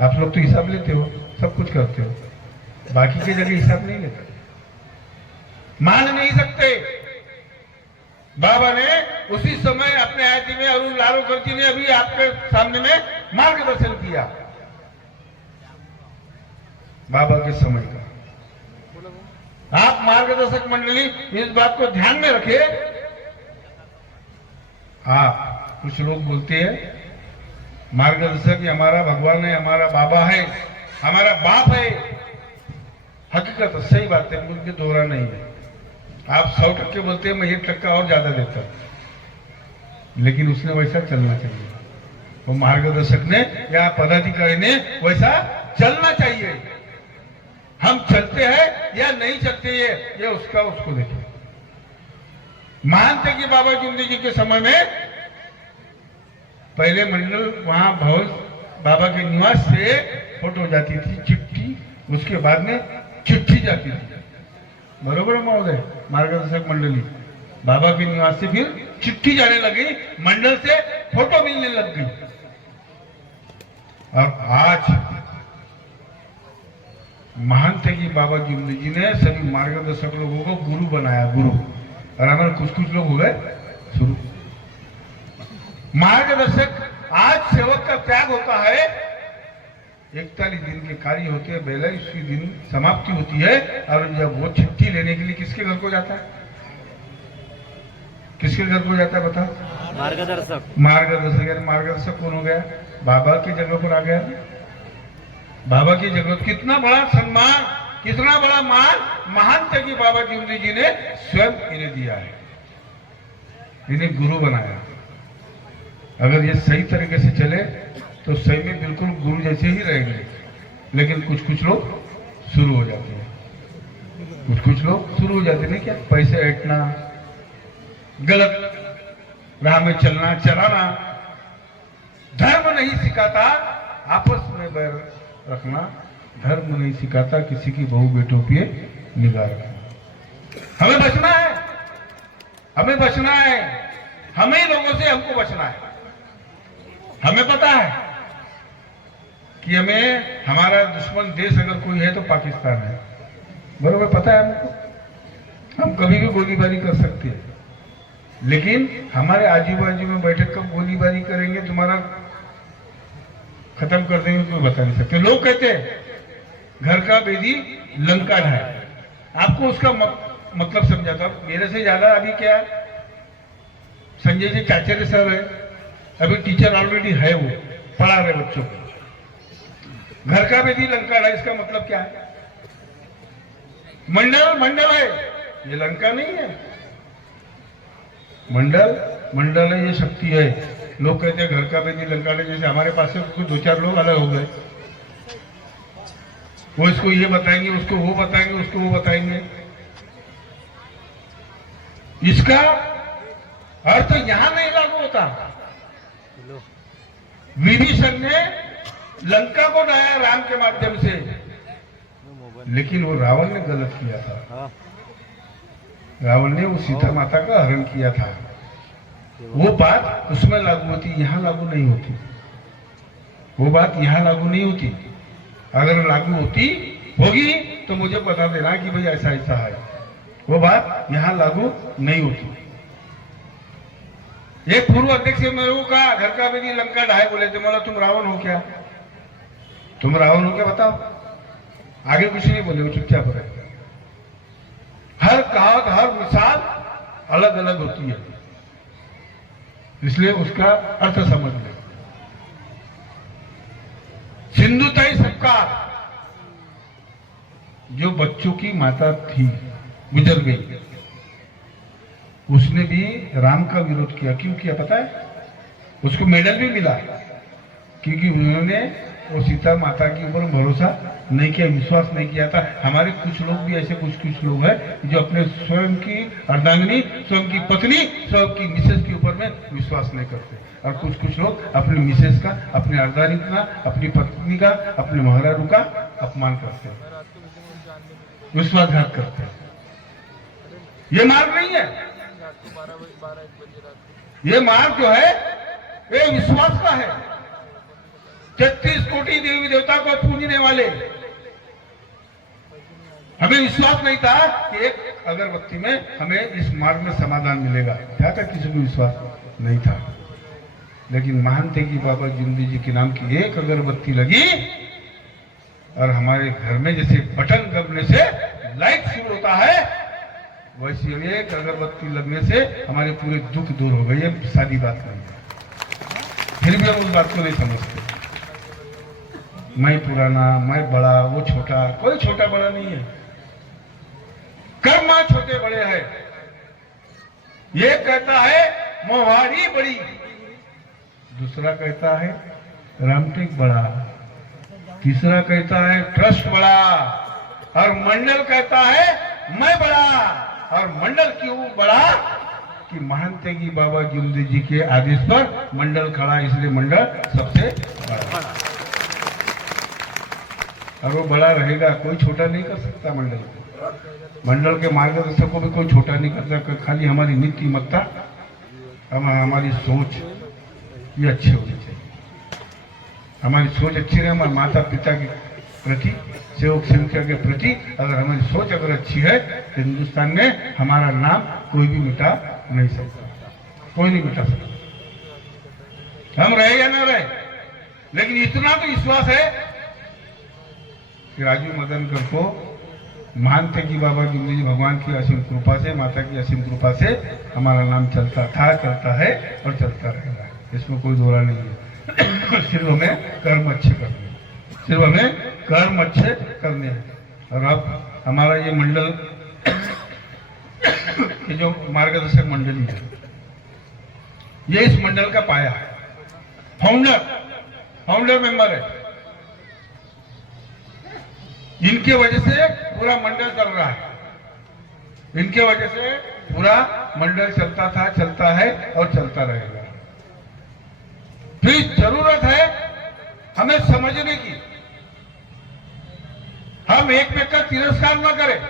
आप लोग तो हिसाब लेते हो, सब कुछ करते हो, बाकी की जगह हिसाब नहीं लेते, मान नहीं सकते। बाबा ने उसी समय अपने आयती में अरुण लारोकर जी ने अभी आपके सामने में मार्गदर्शन किया, बाबा के समय का। आप मार्गदर्शक मंडली इस बात को ध्यान में रखे। आप कुछ लोग बोलते हैं मार्गदर्शक ही हमारा भगवान है, हमारा बाबा है, हमारा बाप है। हकीकत सही बात है, मुझे दोहरा नहीं है। आप 100% बोलते हैं, मैं 1% और ज्यादा देता, लेकिन उसने वैसा चलना चाहिए, वो मार्गदर्शक ने या पदाधिकारी ने वैसा चलना चाहिए। हम चलते हैं या नहीं चलते, ये उसका उसको देखें। मानते कि बाबा जिंदगी जी के समय में पहले मंडल वहां भवन बाबा के निवास से फोटो जाती थी, चिट्ठी, उसके बाद में चिट्ठी जाती थी, बरोबर महोदय? मार्गदर्शक मंडली बाबा के निवास से फिर चिट्ठी जाने लगी, मंडल से फोटो मिलने लग गई। और आज महान थे कि बाबा जी ने सभी मार्गदर्शक लोगों को गुरु बनाया, गुरु। और हमारे कुछ लोग हो गए शुरू मार्गदर्शक। आज सेवक का त्याग होता है, 41 दिन के कार्य होते हैं, 42वें दिन समाप्ति होती है। और जब वो चिट्ठी लेने के लिए किसके घर को जाता है? किसके घर को जाता है बता? मार्गदर्शक। मार्गदर्शक यानी मार्गदर्शक कौन हो गया? बाबा की जगह पर आ गया। बाबा की जगह, कितना बड़ा सम्मान, कितना बड़ा मान महान थे कि बाबा जी ने स्वयं इन्हें दिया है, इन्हें गुरु बनाया। अगर ये सही तरीके से चले तो सही में बिल्कुल गुरु जैसे ही रहेंगे। लेकिन कुछ लोग शुरू हो जाते हैं, कुछ लोग शुरू हो जाते हैं क्या? पैसे ऐंठना, गलत राह में चलना, चलाना। धर्म नहीं सिखाता आपस में बैर रखना, धर्म नहीं सिखाता किसी की बहू बेटों पे निगाह रखना। हमें बचना है, हमें बचना है, हमें लोगों से हमको बचना है। हमें पता है कि हमें हमारा दुश्मन देश अगर कोई है तो पाकिस्तान है, बरोबर पता है हमको। हम कभी भी गोलीबारी कर सकते हैं, लेकिन हमारे आजू बाजू में बैठे कब गोलीबारी करेंगे, तुम्हारा खत्म कर देंगे, कोई बता नहीं सकते। लोग कहते हैं घर का बेदी लंका ढाए, आपको उसका मतलब समझा था। मेरे से ज्यादा अभी क्या संजय जी चाचेरे सर है, अभी टीचर ऑलरेडी है, वो पढ़ा रहे बच्चों को। घर का बेदी लंका ढाए, इसका मतलब क्या है? मंडल मंडल है, ये लंका नहीं है। मंडल है, ये शक्ति है। लोग कहते हैं घर का बेदी लंका ढाए, जैसे हमारे पास से दो चार लोग अलग हो गए, वो इसको ये बताएंगे, उसको वो बताएंगे, उसको वो बताएंगे। इसका अर्थ यहां नहीं लागू होता। विभीषण ने लंका को ढाया राम के माध्यम से, लेकिन वो रावण ने गलत किया था। रावण ने वो सीता माता का हरण किया था। वो बात उसमें लागू होती, यहां लागू नहीं होती। वो बात यहां लागू नहीं होती। अगर लागू होगी तो मुझे बता देना कि भाई ऐसा ऐसा है। वो बात यहां लागू नहीं होती। एक पूर्व अध्यक्ष मेरे को कहा घर का बेदी लंका ढाए, बोले थे। बोला तुम रावण हो क्या? तुम रावण हो क्या बताओ? आगे कुछ नहीं बोले, वो चुपचाप रहे। हर कहावत, हर मिसाल अलग अलग होती है, इसलिए उसका अर्थ समझ ले। सिंधुताई सपकाळ जो बच्चों की माता थी, गुजर गई, उसने भी राम का विरोध किया। क्यों किया पता है? उसको मेडल भी मिला, क्योंकि उन्होंने वो सीता माता के ऊपर भरोसा नहीं किया, विश्वास नहीं किया था। हमारे कुछ लोग भी ऐसे कुछ लोग हैं जो अपने स्वयं की अर्धांगिनी, स्वयं की पत्नी, स्वयं की मिसेस के ऊपर में विश्वास नहीं करते, और कुछ लोग अपनी मिसेस का, अपने अर्धांगिनी का, अपनी पत्नी का, अपने महाराजू का अपमान करते हैं, विश्वासघात करते हैं। ये मार्ग नहीं है। ये मार्ग जो है ये विश्वास का है। 33 कोटि देवी देवता को पूजने वाले, हमें विश्वास नहीं था कि एक अगरबत्ती में हमें इस मार्ग में समाधान मिलेगा। क्या था? किसी को विश्वास नहीं था। लेकिन मानते कि बाबा जिंदी जी के नाम की एक अगरबत्ती लगी, और हमारे घर में जैसे बटन दबने से लाइट शुरू होता है, वैसे एक अगरबत्ती लगने से हमारे पूरे दुख दूर हो गए। ये सादी बात नहीं है, फिर भी हम उस बात को नहीं समझते। मैं पुराना, मैं बड़ा, वो छोटा, कोई छोटा बड़ा नहीं है। कर्म छोटे बड़े हैं। ये कहता है मोहारी बड़ी, दूसरा कहता है रामटेक बड़ा, तीसरा कहता है ट्रस्ट बड़ा, और मंडल कहता है मैं बड़ा। और मंडल क्यों बड़ा? कि महंत की बाबा जिंदी जी के आदेश पर मंडल खड़ा, इसलिए मंडल सबसे बड़ा। और वो बड़ा रहेगा, कोई छोटा नहीं कर सकता मंडल को। मंडल के मार्गदर्शक को भी कोई छोटा नहीं कर सकता। खाली हमारी नीतिमत्ता, हमारी सोच ये अच्छी होनी चाहिए। हमारी सोच अच्छी रहे, हमारे माता पिता के प्रति, सेवक सेविका के प्रति अगर हमारी सोच अगर अच्छी है तो हिंदुस्तान में हमारा नाम कोई भी मिटा नहीं सकता, कोई नहीं मिटा सकता। हम रहे या ना रहे, लेकिन इतना तो विश्वास है कि राजू मदनकर को मानते कि बाबा जिंदी जी भगवान की असीम कृपा से, माता की असीम कृपा से हमारा नाम चलता था, चलता है और चलता रहेगा। इसमें कोई दोहरा नहीं है। सिर्फ हमें कर्म अच्छे करने, सिर्फ हमें कर्म अच्छे करने हैं। और अब हमारा ये मंडल ये जो मार्गदर्शक मंडली है, ये इस मंडल का पाया है। फाउंडर मेंबर है। इनके वजह से पूरा मंडल चल रहा है। इनके वजह से पूरा मंडल चलता था, चलता है और चलता रहेगा। फिर जरूरत है हमें समझने की। हम एक में का तिरस्कार न करें।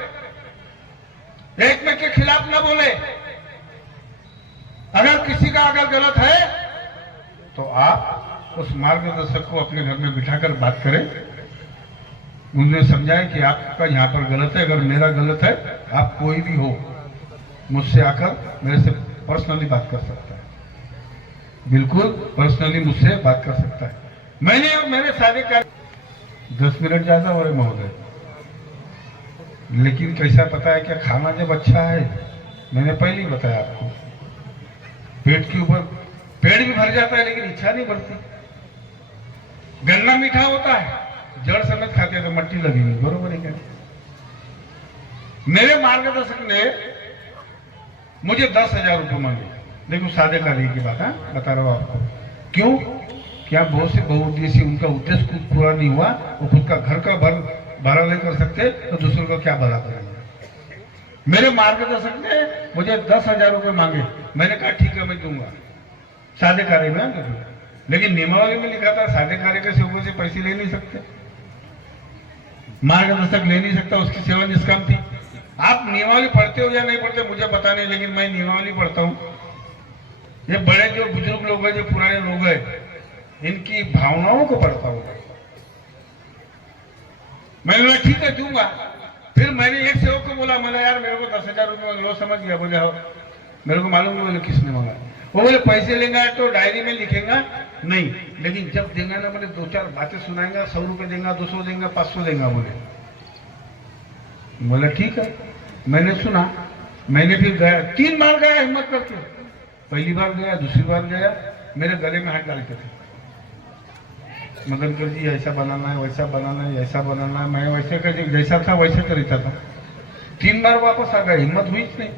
एक में के खिलाफ ना बोले। अगर किसी का अगर गलत है तो आप उस मार्गदर्शक को अपने घर में बिठाकर बात करें, उन्हें समझाएं कि आपका यहाँ पर गलत है। अगर मेरा गलत है, आप कोई भी हो मुझसे आकर मेरे से पर्सनली बात कर सकता है, बिल्कुल पर्सनली मुझसे बात कर सकता है। मैंने सारे कार्य 10 मिनट ज्यादा हो रहे महोदय, लेकिन कैसा पता है क्या, खाना जब अच्छा है, मैंने पहले ही बताया आपको, पेट के ऊपर पेट भी भर जाता है लेकिन इच्छा नहीं बढ़ती। गन्ना मीठा होता है, जड़ समेत खाते हैं तो मट्टी लगेगी, बरोबर है क्या? मेरे मार्गदर्शक ने मुझे 10,000 रुपये मांगे। देखो सादे कार्य की बात है, बता रहा हूं आपको। क्यों? क्या बहुत से बहुउद्देशीय उनका उद्देश्य खुद पूरा नहीं हुआ, वो खुद का घर का भरा नहीं कर सकते तो दूसरों का क्या भला करेंगे। मेरे मार्गदर्शक ने मुझे 10,000 रुपये मांगे। मैंने कहा ठीक है मैं दूंगा, सादे कार्य में दूंगा। लेकिन नियमावली में लिखा था सादे कार्य के सेवकों से पैसे ले नहीं सकते, मार्गदर्शक ले नहीं सकता, उसकी सेवा निष्काम थी। आप नियमावली पढ़ते हो या नहीं पढ़ते मुझे पता नहीं, लेकिन मैं नियमावली पढ़ता हूँ। ये बड़े जो बुजुर्ग लोग हैं, जो पुराने लोग हैं, इनकी भावनाओं को पढ़ता हूँ। मैंने बोला ठीक है दूंगा। फिर मैंने एक सेवक को बोला, मैंने यार मेरे को 10,000 रुपये मांग लो। समझ गया, बोले हो मेरे को मालूम नहीं, बोले किसने मांगा। वो बोले पैसे लेंगे तो डायरी में लिखेगा नहीं, लेकिन जब देंगे ना बोले 2-4 बातें सुनाएंगा, 100 रुपये देंगे, 200 देंगे, 500 देंगे। बोले ठीक है। मैंने सुना, मैंने फिर गया, 3 बार गया हिम्मत करके। पहली बार गया, दूसरी बार गया, मेरे गले में हाथ डालते थे, मदनकर जी ऐसा बनाना है, वैसा बनाना है, ऐसा बनाना है। मैं वैसे कर जैसा था वैसे करता था। 3 बार वापस आ गया, हिम्मत हुई नहीं।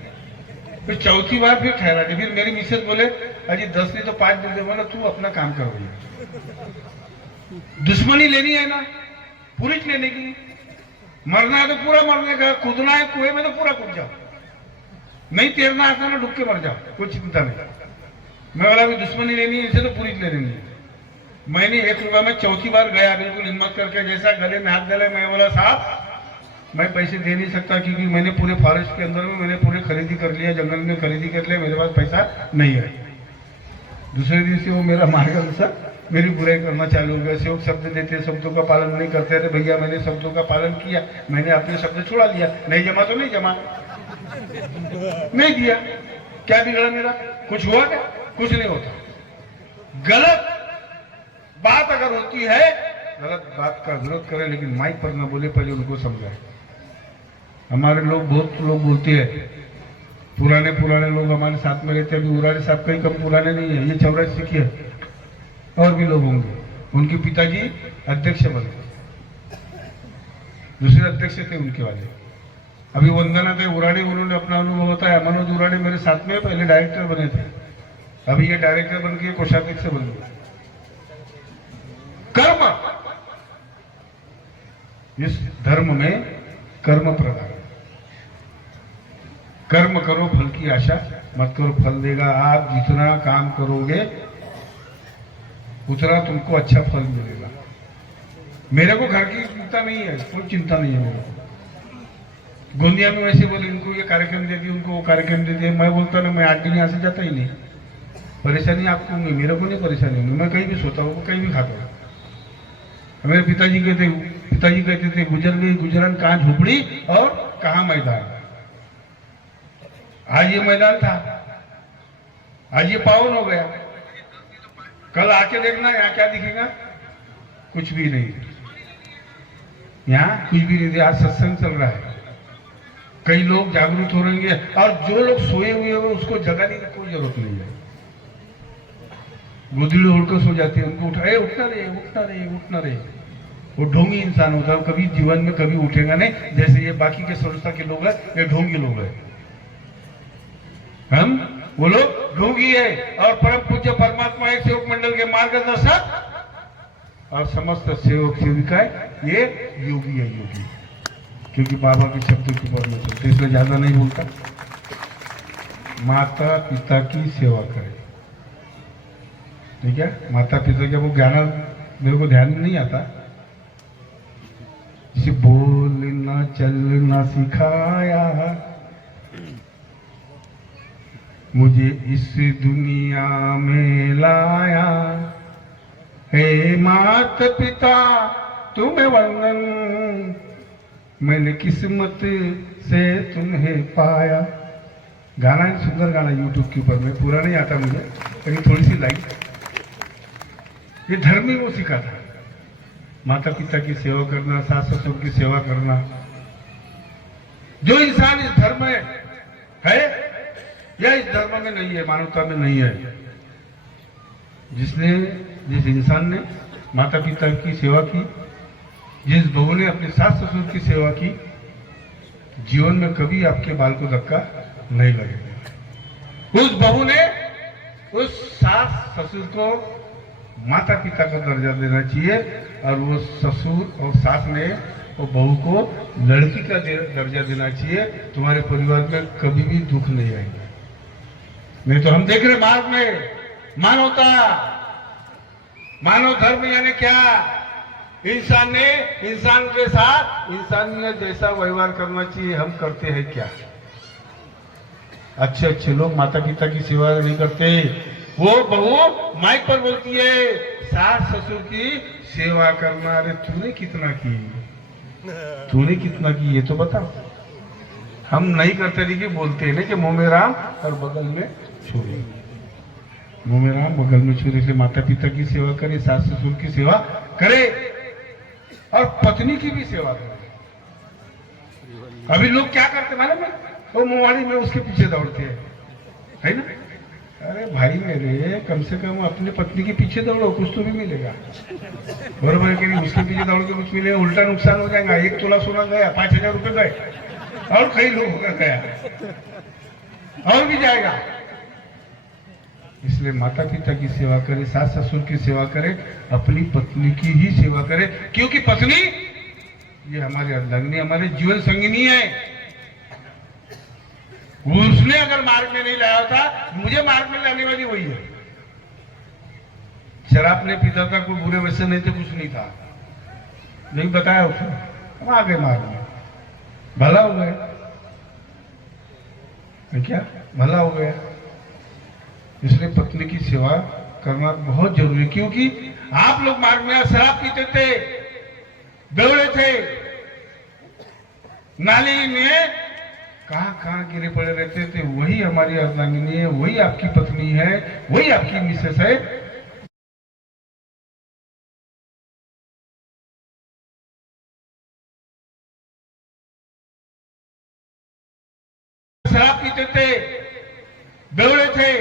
फिर चौथी बार फिर ठहरा दी। फिर मेरी मिसेज बोले अजी 10 नहीं तो 5 दे दे। बोला तू अपना काम कर रही है, दुश्मनी लेनी है ना पूरी लेने की, मरना है तो पूरा मरने का, कूदना है कुएं में तो पूरा कूद जाओ, नहीं तैरना आता ना डूब के मर जाओ, कोई चिंता नहीं। मैं बोला दुश्मनी लेनी है इसे तो पूरी ले लेनी है। मैंने 1 रुपया में चौथी बार गया, बिल्कुल हिम्मत करके, जैसा गले में हाथ डाला। मैं बोला साहब मैं पैसे दे नहीं सकता, क्योंकि मैंने पूरे फॉरेस्ट के अंदर में मैंने पूरे खरीदी कर लिया, जंगल में खरीदी कर लिया, मेरे पास पैसा नहीं है। दूसरे दिन से वो मेरा मार्गदर्शक मेरी बुराई करना चालू हो गया। सेवक शब्द देते, शब्दों का पालन नहीं करते थे। भैया मैंने शब्दों का पालन किया, मैंने अपने शब्द छोड़ा लिया, नहीं जमा तो नहीं जमा, नहीं दिया, क्या बिगड़ा मेरा? कुछ हुआ क्या? कुछ नहीं होता। गलत बात अगर होती है, गलत बात का विरोध करें, लेकिन माइक पर न बोले, पहले उनको समझाए। हमारे लोग बहुत लोग बोलते हैं, पुराने लोग हमारे साथ में रहते हैं। अभी उराड़ी साहब कहीं कम पुराने नहीं है, ये 84 की है, और भी लोग होंगे। उनके पिताजी अध्यक्ष बने, दूसरे अध्यक्ष थे उनके वाले। अभी वंदना थे उराड़ी, उन्होंने अपना अनुभव बताया। मनोज उराड़ी मेरे साथ में पहले डायरेक्टर बने थे, अभी ये डायरेक्टर बन के कोषाध्यक्ष बन गए। कर्म, इस धर्म में कर्म प्रधान। कर्म करो, फल की आशा मत करो, फल देगा। आप जितना काम करोगे उतना तुमको अच्छा फल मिलेगा। मेरे को घर की चिंता नहीं है, कोई चिंता नहीं है मेरे को। गोंदिया में वैसे बोले इनको ये कार्यक्रम दे दिए, उनको वो कार्यक्रम दे दिए। मैं बोलता ना, मैं 8 दिन यहाँ से जाता ही नहीं। परेशानी आपको होंगी, मेरे को नहीं परेशानी होंगी। मैं कहीं भी सोता हूँ, कहीं भी खाता हूँ। मेरे पिताजी कहते थे गुजर गई गुजरन, कहाँ झोपड़ी और कहाँ मैदान। आज ये मैदान था, आज ये पावन हो गया। कल आके देखना यहाँ क्या दिखेगा, कुछ भी नहीं। यहाँ कुछ भी नहीं। आज सत्संग चल रहा है, कई लोग जागरूक हो रहेंगे, और जो लोग सोए हुए हैं उसको जगाने की कोई जरूरत नहीं है। गोदड़ी ओढ़कर सो जाते हैं, उनको उठा, उठना रहे। वो ढोंगी इंसान होता है, कभी जीवन में कभी उठेगा नहीं। जैसे ये बाकी के संस्था के लोग हैं, ये ढोंगी लोग हैं। हम वो लोग ढोंगी है, और परम पूज्य परमात्मा एक सेवक मंडल के मार्गदर्शक और समस्त सेवक सेविकाएं ये योगी है, योगी। क्योंकि बाबा के शब्दों के ऊपर में चलते, इसलिए ज्यादा नहीं बोलता। माता पिता की सेवा करें, ठीक है? माता पिता का वो ज्ञान मेरे को ध्यान नहीं आता। जिसे बोलना चलना सिखाया, मुझे इस दुनिया में लाया हे मात पिता तुम्हें वंदन, मैंने किस्मत से तुम्हें पाया। गाना है, सुंदर गाना यूट्यूब के ऊपर में, पूरा नहीं आता मुझे, लेकिन थोड़ी सी लाइन। ये धर्म ही वो सीखा था, माता पिता की सेवा करना, सास ससुर की सेवा करना। जो इंसान इस धर्म में है या इस धर्म में नहीं है, मानवता में नहीं है, जिस इंसान ने माता पिता की सेवा की, जिस बहू ने अपने सास ससुर की सेवा की, जीवन में कभी आपके बाल को धक्का नहीं लगेगा। उस बहू ने उस सास ससुर को माता पिता का दर्जा देना चाहिए, और वो ससुर और सास ने वो बहू को लड़की का दर्जा देना चाहिए। तुम्हारे परिवार में कभी भी दुख नहीं आएगा। नहीं तो हम देख रहे मार्ग में मानवता, मानव धर्म यानी क्या, इंसान ने इंसान के साथ इंसानियत जैसा व्यवहार करना चाहिए। हम करते हैं क्या? अच्छे अच्छे लोग माता पिता की सेवा नहीं करते। वो बहू माइक पर बोलती है सास ससुर की सेवा करना। अरे तूने कितना की, तूने कितना की ये तो बता। हम नहीं करते, नहीं कि बोलते हैं कि मुंह में राम और बगल में छुरी, मुंह में राम बगल में छुरी। से माता पिता की सेवा करे, सास ससुर की सेवा करे, और पत्नी की भी सेवा करे। अभी लोग क्या करते मालूम है? वो मुंहवाड़ी में उसके पीछे दौड़ते हैं, है ना? अरे भाई मेरे, कम से कम अपने पत्नी के पीछे दौड़ो, कुछ तो भी मिलेगा। बराबर कि नहीं? उसके पीछे दौड़ के कुछ मिलेगा, उल्टा नुकसान हो जाएगा। 1 तोला सोना गया, 5,000 रुपए गए, और कई लोगों का गया, और भी जाएगा। इसलिए माता पिता की सेवा करे, सास ससुर की सेवा करे, अपनी पत्नी की ही सेवा करे, क्योंकि पत्नी ये हमारी अर्धांगिनी, हमारे जीवन संगिनी है। उसने अगर मार्ग में नहीं लाया होता, मुझे मार्ग में लाने वाली वही है। शराब ने पीता था, कोई बुरे वैसे नहीं थे, कुछ नहीं था, नहीं बताया उसने, हम आ गए मार्ग में, भला हो गया। क्या भला हो गया? इसलिए पत्नी की सेवा करना बहुत जरूरी है। क्योंकि आप लोग मार्ग में शराब पीते थे, बेवड़े थे, नाली में कहां गिरे पड़े रहते थे, वही हमारी अर्धांगिनी है, वही आपकी पत्नी है, वही आपकी मिसेस है। शराब पीते थे, बेवड़े थे,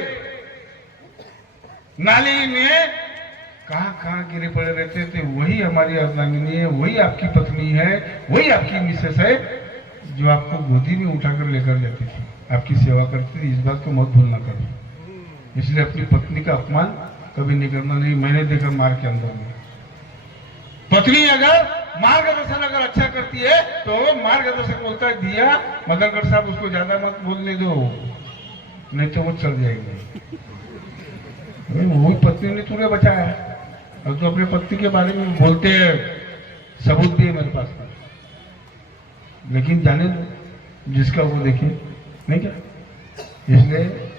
नाली में कहां गिरे पड़े रहते थे, वही हमारी अर्धांगिनी है, वही आपकी पत्नी है, वही आपकी मिसेस है, जो आपको गोदी में उठाकर लेकर जाती थी, आपकी सेवा करती थी। इस बात को मत भूलना कभी। इसलिए अपनी पत्नी का अपमान कभी नहीं करना। नहीं, मैंने देखा मार्ग के अंदर में पत्नी अगर मार्गदर्शन अगर अच्छा करती है तो मार्गदर्शक बोलता है दिया मदनगढ़ साहब, उसको ज्यादा मत बोलने दो, नहीं तो वो चल जाएंगे। वही पत्नी ने तुझे बचाया, और तो अपने पत्नी के बारे में बोलते हैं, सबूत भी है मेरे पास, लेकिन जाने दो, जिसका वो देखे, नहीं क्या? इसलिए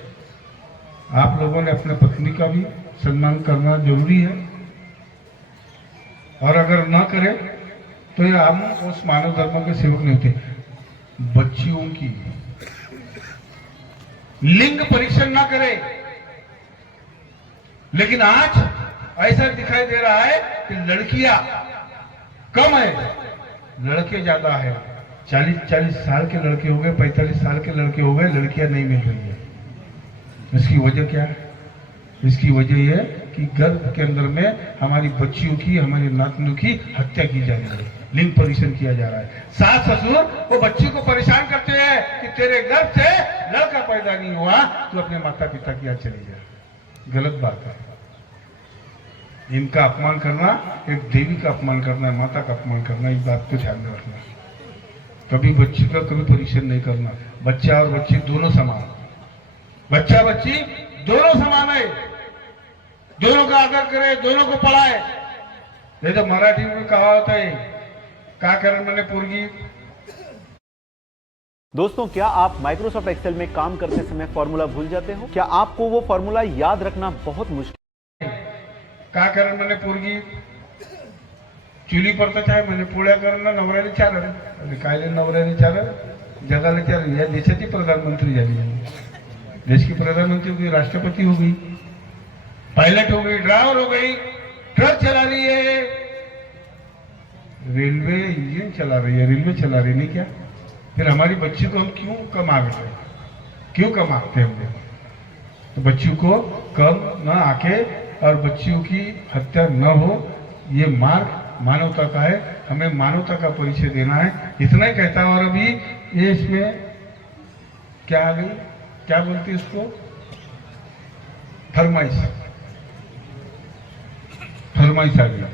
आप लोगों ने अपने पत्नी का भी सम्मान करना जरूरी है, और अगर ना करे तो ये हम उस मानव धर्मों के सेवक नहीं होते। बच्चियों की लिंग परीक्षण ना करे, लेकिन आज ऐसा दिखाई दे रहा है कि लड़कियां कम है, लड़के ज्यादा है। 40 साल के लड़के हो गए, 45 साल के लड़के हो गए, लड़कियां नहीं मिल रही है। इसकी वजह क्या है? इसकी वजह यह है कि गर्भ के अंदर में हमारी बच्चियों की, हमारी नातनियों की हत्या की जा रही है, लिंग परीक्षण किया जा रहा है। सास ससुर वो बच्ची को परेशान करते हैं कि तेरे गर्भ से लड़का पैदा नहीं हुआ, तू अपने माता पिता की यहाँ चली जा। गलत बात है। इनका अपमान करना एक देवी का अपमान करना है, माता का अपमान करना। इस बात को ध्यान में रखना। कभी बच्ची का कभी परीक्षण नहीं करना। बच्चा और बच्ची दोनों समान, बच्चा बच्ची दोनों समान है, दोनों का आदर करे, दोनों को पढ़ाए। नहीं तो मराठी में कहा होता है का करण मैंने पोरगी दोस्तों, क्या आप माइक्रोसॉफ्ट एक्सेल में काम करते समय फॉर्मूला भूल जाते हो? क्या आपको वो फॉर्मूला याद रखना बहुत मुश्किल? का कारण म्हणे पोरगी चुली पडता आहे म्हणे पोळ्या करणं नवऱ्याने चाललं. अरे कायले नवऱ्याने चाललं, जगाला चाललं. या देशाची प्रधानमंत्री झाली, देश की प्रधानमंत्री हो गई, राष्ट्रपति हो गई, पायलट हो गई, ड्राइवर हो गई, ट्रक चला रही है, रेलवे इंजन चला रही है, रेलवे चला रही नहीं क्या? फिर हमारी बच्ची को हम क्यों कम आंकते हैं? क्यों कम आंकते हैं हम? तो बच्चियों को कम न आके और बच्चियों की हत्या न हो, ये मार्ग मानवता का है. हमें मानवता का परिचय देना है. इतना ही कहता हूं. और अभी ये इसमें क्या आ गई, क्या बोलते इसको, फरमाइश आ गई.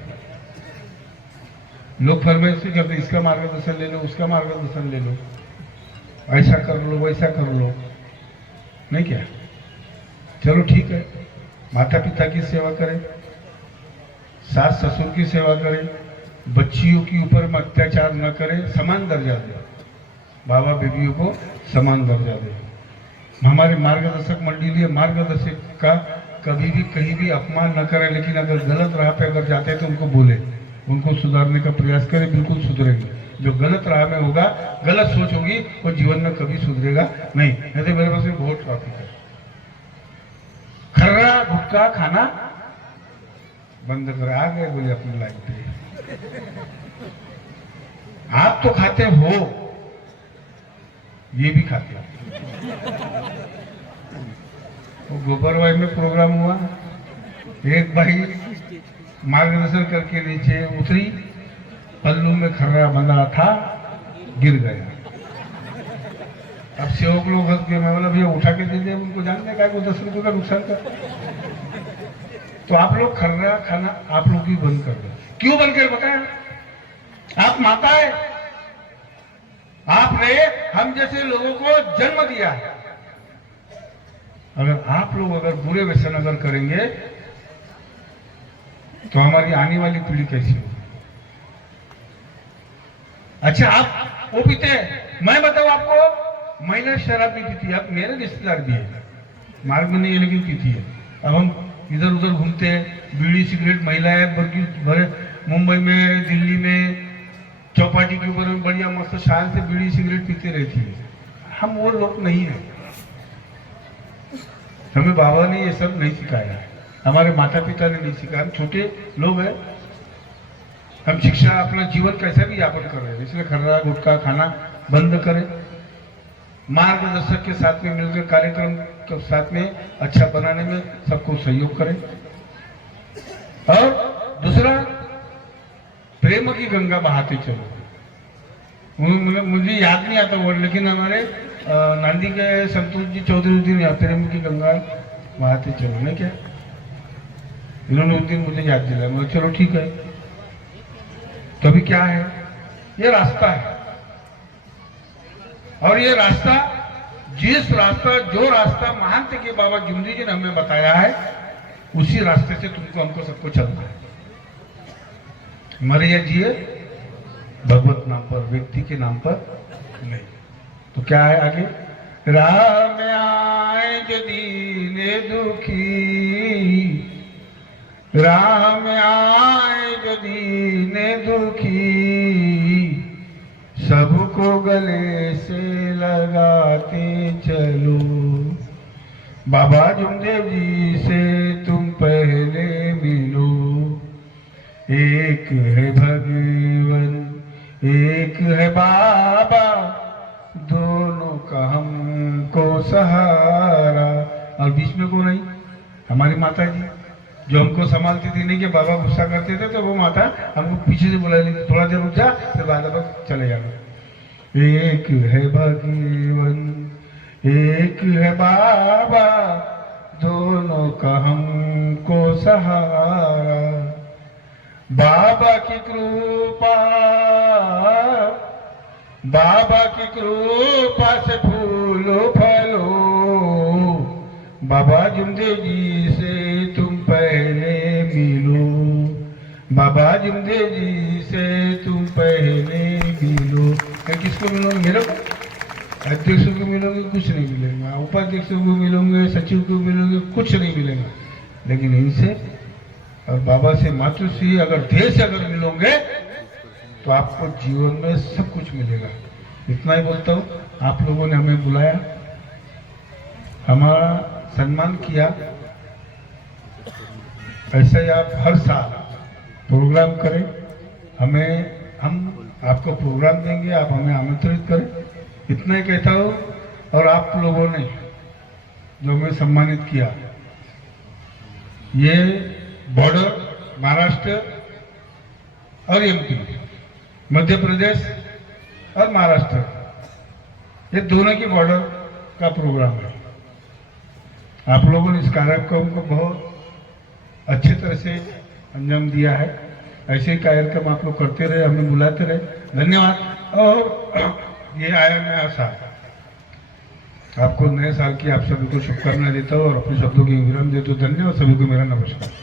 लोग फरमाइश से करते, इसका मार्गदर्शन ले लो, उसका मार्गदर्शन ले लो, ऐसा कर लो, वैसा कर लो. नहीं क्या? चलो ठीक है, माता पिता की सेवा करें, सास ससुर की सेवा करें, बच्चियों के ऊपर में अत्याचार न करें, समान दर्जा दें, बाबा बेबियों को समान दर्जा दें. हमारे मार्गदर्शक मंडलीय मार्गदर्शक का कभी भी कहीं भी अपमान न करें, लेकिन अगर गलत राह पे अगर जाते हैं तो उनको बोले, उनको सुधारने का प्रयास करें, बिल्कुल सुधरेंगे. जो गलत राह में होगा, गलत सोच होगी, वो जीवन में कभी सुधरेगा नहीं. तो मेरे पास में बहुत ट्रॉफिक है. खर्रा गुटखा खाना बंद कर, आ गए बोले अपनी लाइफ पे. आप तो खाते हो, ये भी खाते हो. गोबरवाई में प्रोग्राम हुआ, एक भाई मार्गदर्शन करके नीचे उतरी, पल्लू में खर्रा बंधा था, गिर गया. अब सेवक लोग हंस गए. मैं बोला भैया उठा के दे दे, उनको जानने का 10 रुपए का नुकसान कर. तो आप लोग खर्रा खाना आप लोग भी बंद कर दो. क्यों बंद कर बताएं? आप माता है, आपने हम जैसे लोगों को जन्म दिया है. अगर आप लोग अगर बुरे व्यसन अगर करेंगे तो हमारी आने वाली पीढ़ी कैसी होगी? अच्छा, आप वो पीते हैं, मैं बताऊं आपको, महिला शराब नहीं पीती. अब मेरे रिश्तेदार भी है, मार्ग में नहीं है लेकिन पीती है. अब हम इधर उधर घूमते हैं, बीड़ी सिगरेट महिलाएं भरे मुंबई में, दिल्ली में, चौपाटी के ऊपर बढ़िया मस्त शान से बीड़ी सिगरेट पीते रहती है. हम वो लोग नहीं है. हमें बाबा ने ये सब नहीं सिखाया है, हमारे माता पिता ने नहीं सिखाया. हम छोटे लोग हैं, हम शिक्षा अपना जीवन कैसे भी यापन कर रहे हैं. इसलिए खर्रा गुटखा खाना बंद करें, मार्गदर्शक के साथ में मिलकर कार्यक्रम के साथ में अच्छा बनाने में सबको सहयोग करें. और दूसरा, प्रेम की गंगा बहाते चलो. मुझे याद नहीं आता वर्ड, लेकिन हमारे नांदी के संतोष जी चौधरी उस दिन प्रेम की गंगा बहाते चलो, नहीं क्या? इन्होंने उस दिन मुझे याद दिलाया. मैं चलो ठीक है. तो अभी क्या है, ये रास्ता है. और ये रास्ता, जिस रास्ता, जो रास्ता महंत के बाबा जुमदी जी ने हमें बताया है, उसी रास्ते से तुमको हमको सबको चलना है. मरिया जिए भगवत नाम पर, व्यक्ति के नाम पर नहीं. तो क्या है आगे? राम आए जो दीने दुखी, राम आए जो दीने दुखी, सबको गले से लगाते चलो. बाबा जुमदेव जी से तुम पहले मिलो. एक है भगवन, एक है बाबा, दोनों का हमको सहारा. और बीच में कौन आई? हमारी माता जी, जो हमको संभालती थी. नहीं कि बाबा गुस्सा करते थे तो वो माता हमको पीछे से बुला लेती, थोड़ा देर रुक जा, फिर बाद में चले जाना. एक है भगवन, एक है बाबा, दोनों का हमको सहारा. बाबा की कृपा, बाबा की कृपा से फूलो फलो. बाबा जुमदेव जी से तुम पहले मिलो. बाबा जुमदेव जी से तुम पहले मिलो. किसको मिलो? मेरे को. अध्यक्षों को मिलोगे कुछ नहीं मिलेगा, उपाध्यक्षों को मिलोगे, सचिव को मिलोगे, कुछ नहीं मिलेगा। लेकिन इनसे और बाबा से, मातृश्री अगर देश से अगर मिलोगे तो आपको जीवन में सब कुछ मिलेगा। इतना ही बोलता हूँ। आप लोगों ने हमें बुलाया, हमारा सम्मान किया। ऐसा ही आप हर साल प्रोग्राम करें, हम आपको प्रोग्राम देंगे, आप हमें आमंत्रित करें। इतना ही कहता हूँ। और आप लोगों ने जो हमें सम्मानित किया, ये बॉर्डर महाराष्ट्र और एमपी, मध्य प्रदेश और महाराष्ट्र, ये दोनों की बॉर्डर का प्रोग्राम है। आप लोगों ने इस कार्यक्रम को बहुत अच्छी तरह से अंजाम दिया है। ऐसे ही कार्यक्रम आप लोग करते रहे, हमें बुलाते रहे। धन्यवाद। और ये आया नया साल, आपको नए साल की आप सभी को शुभकामनाएं देता हूँ और अपने शब्दों की विराम देता हूँ। धन्यवाद सभी को, मेरा नमस्कार।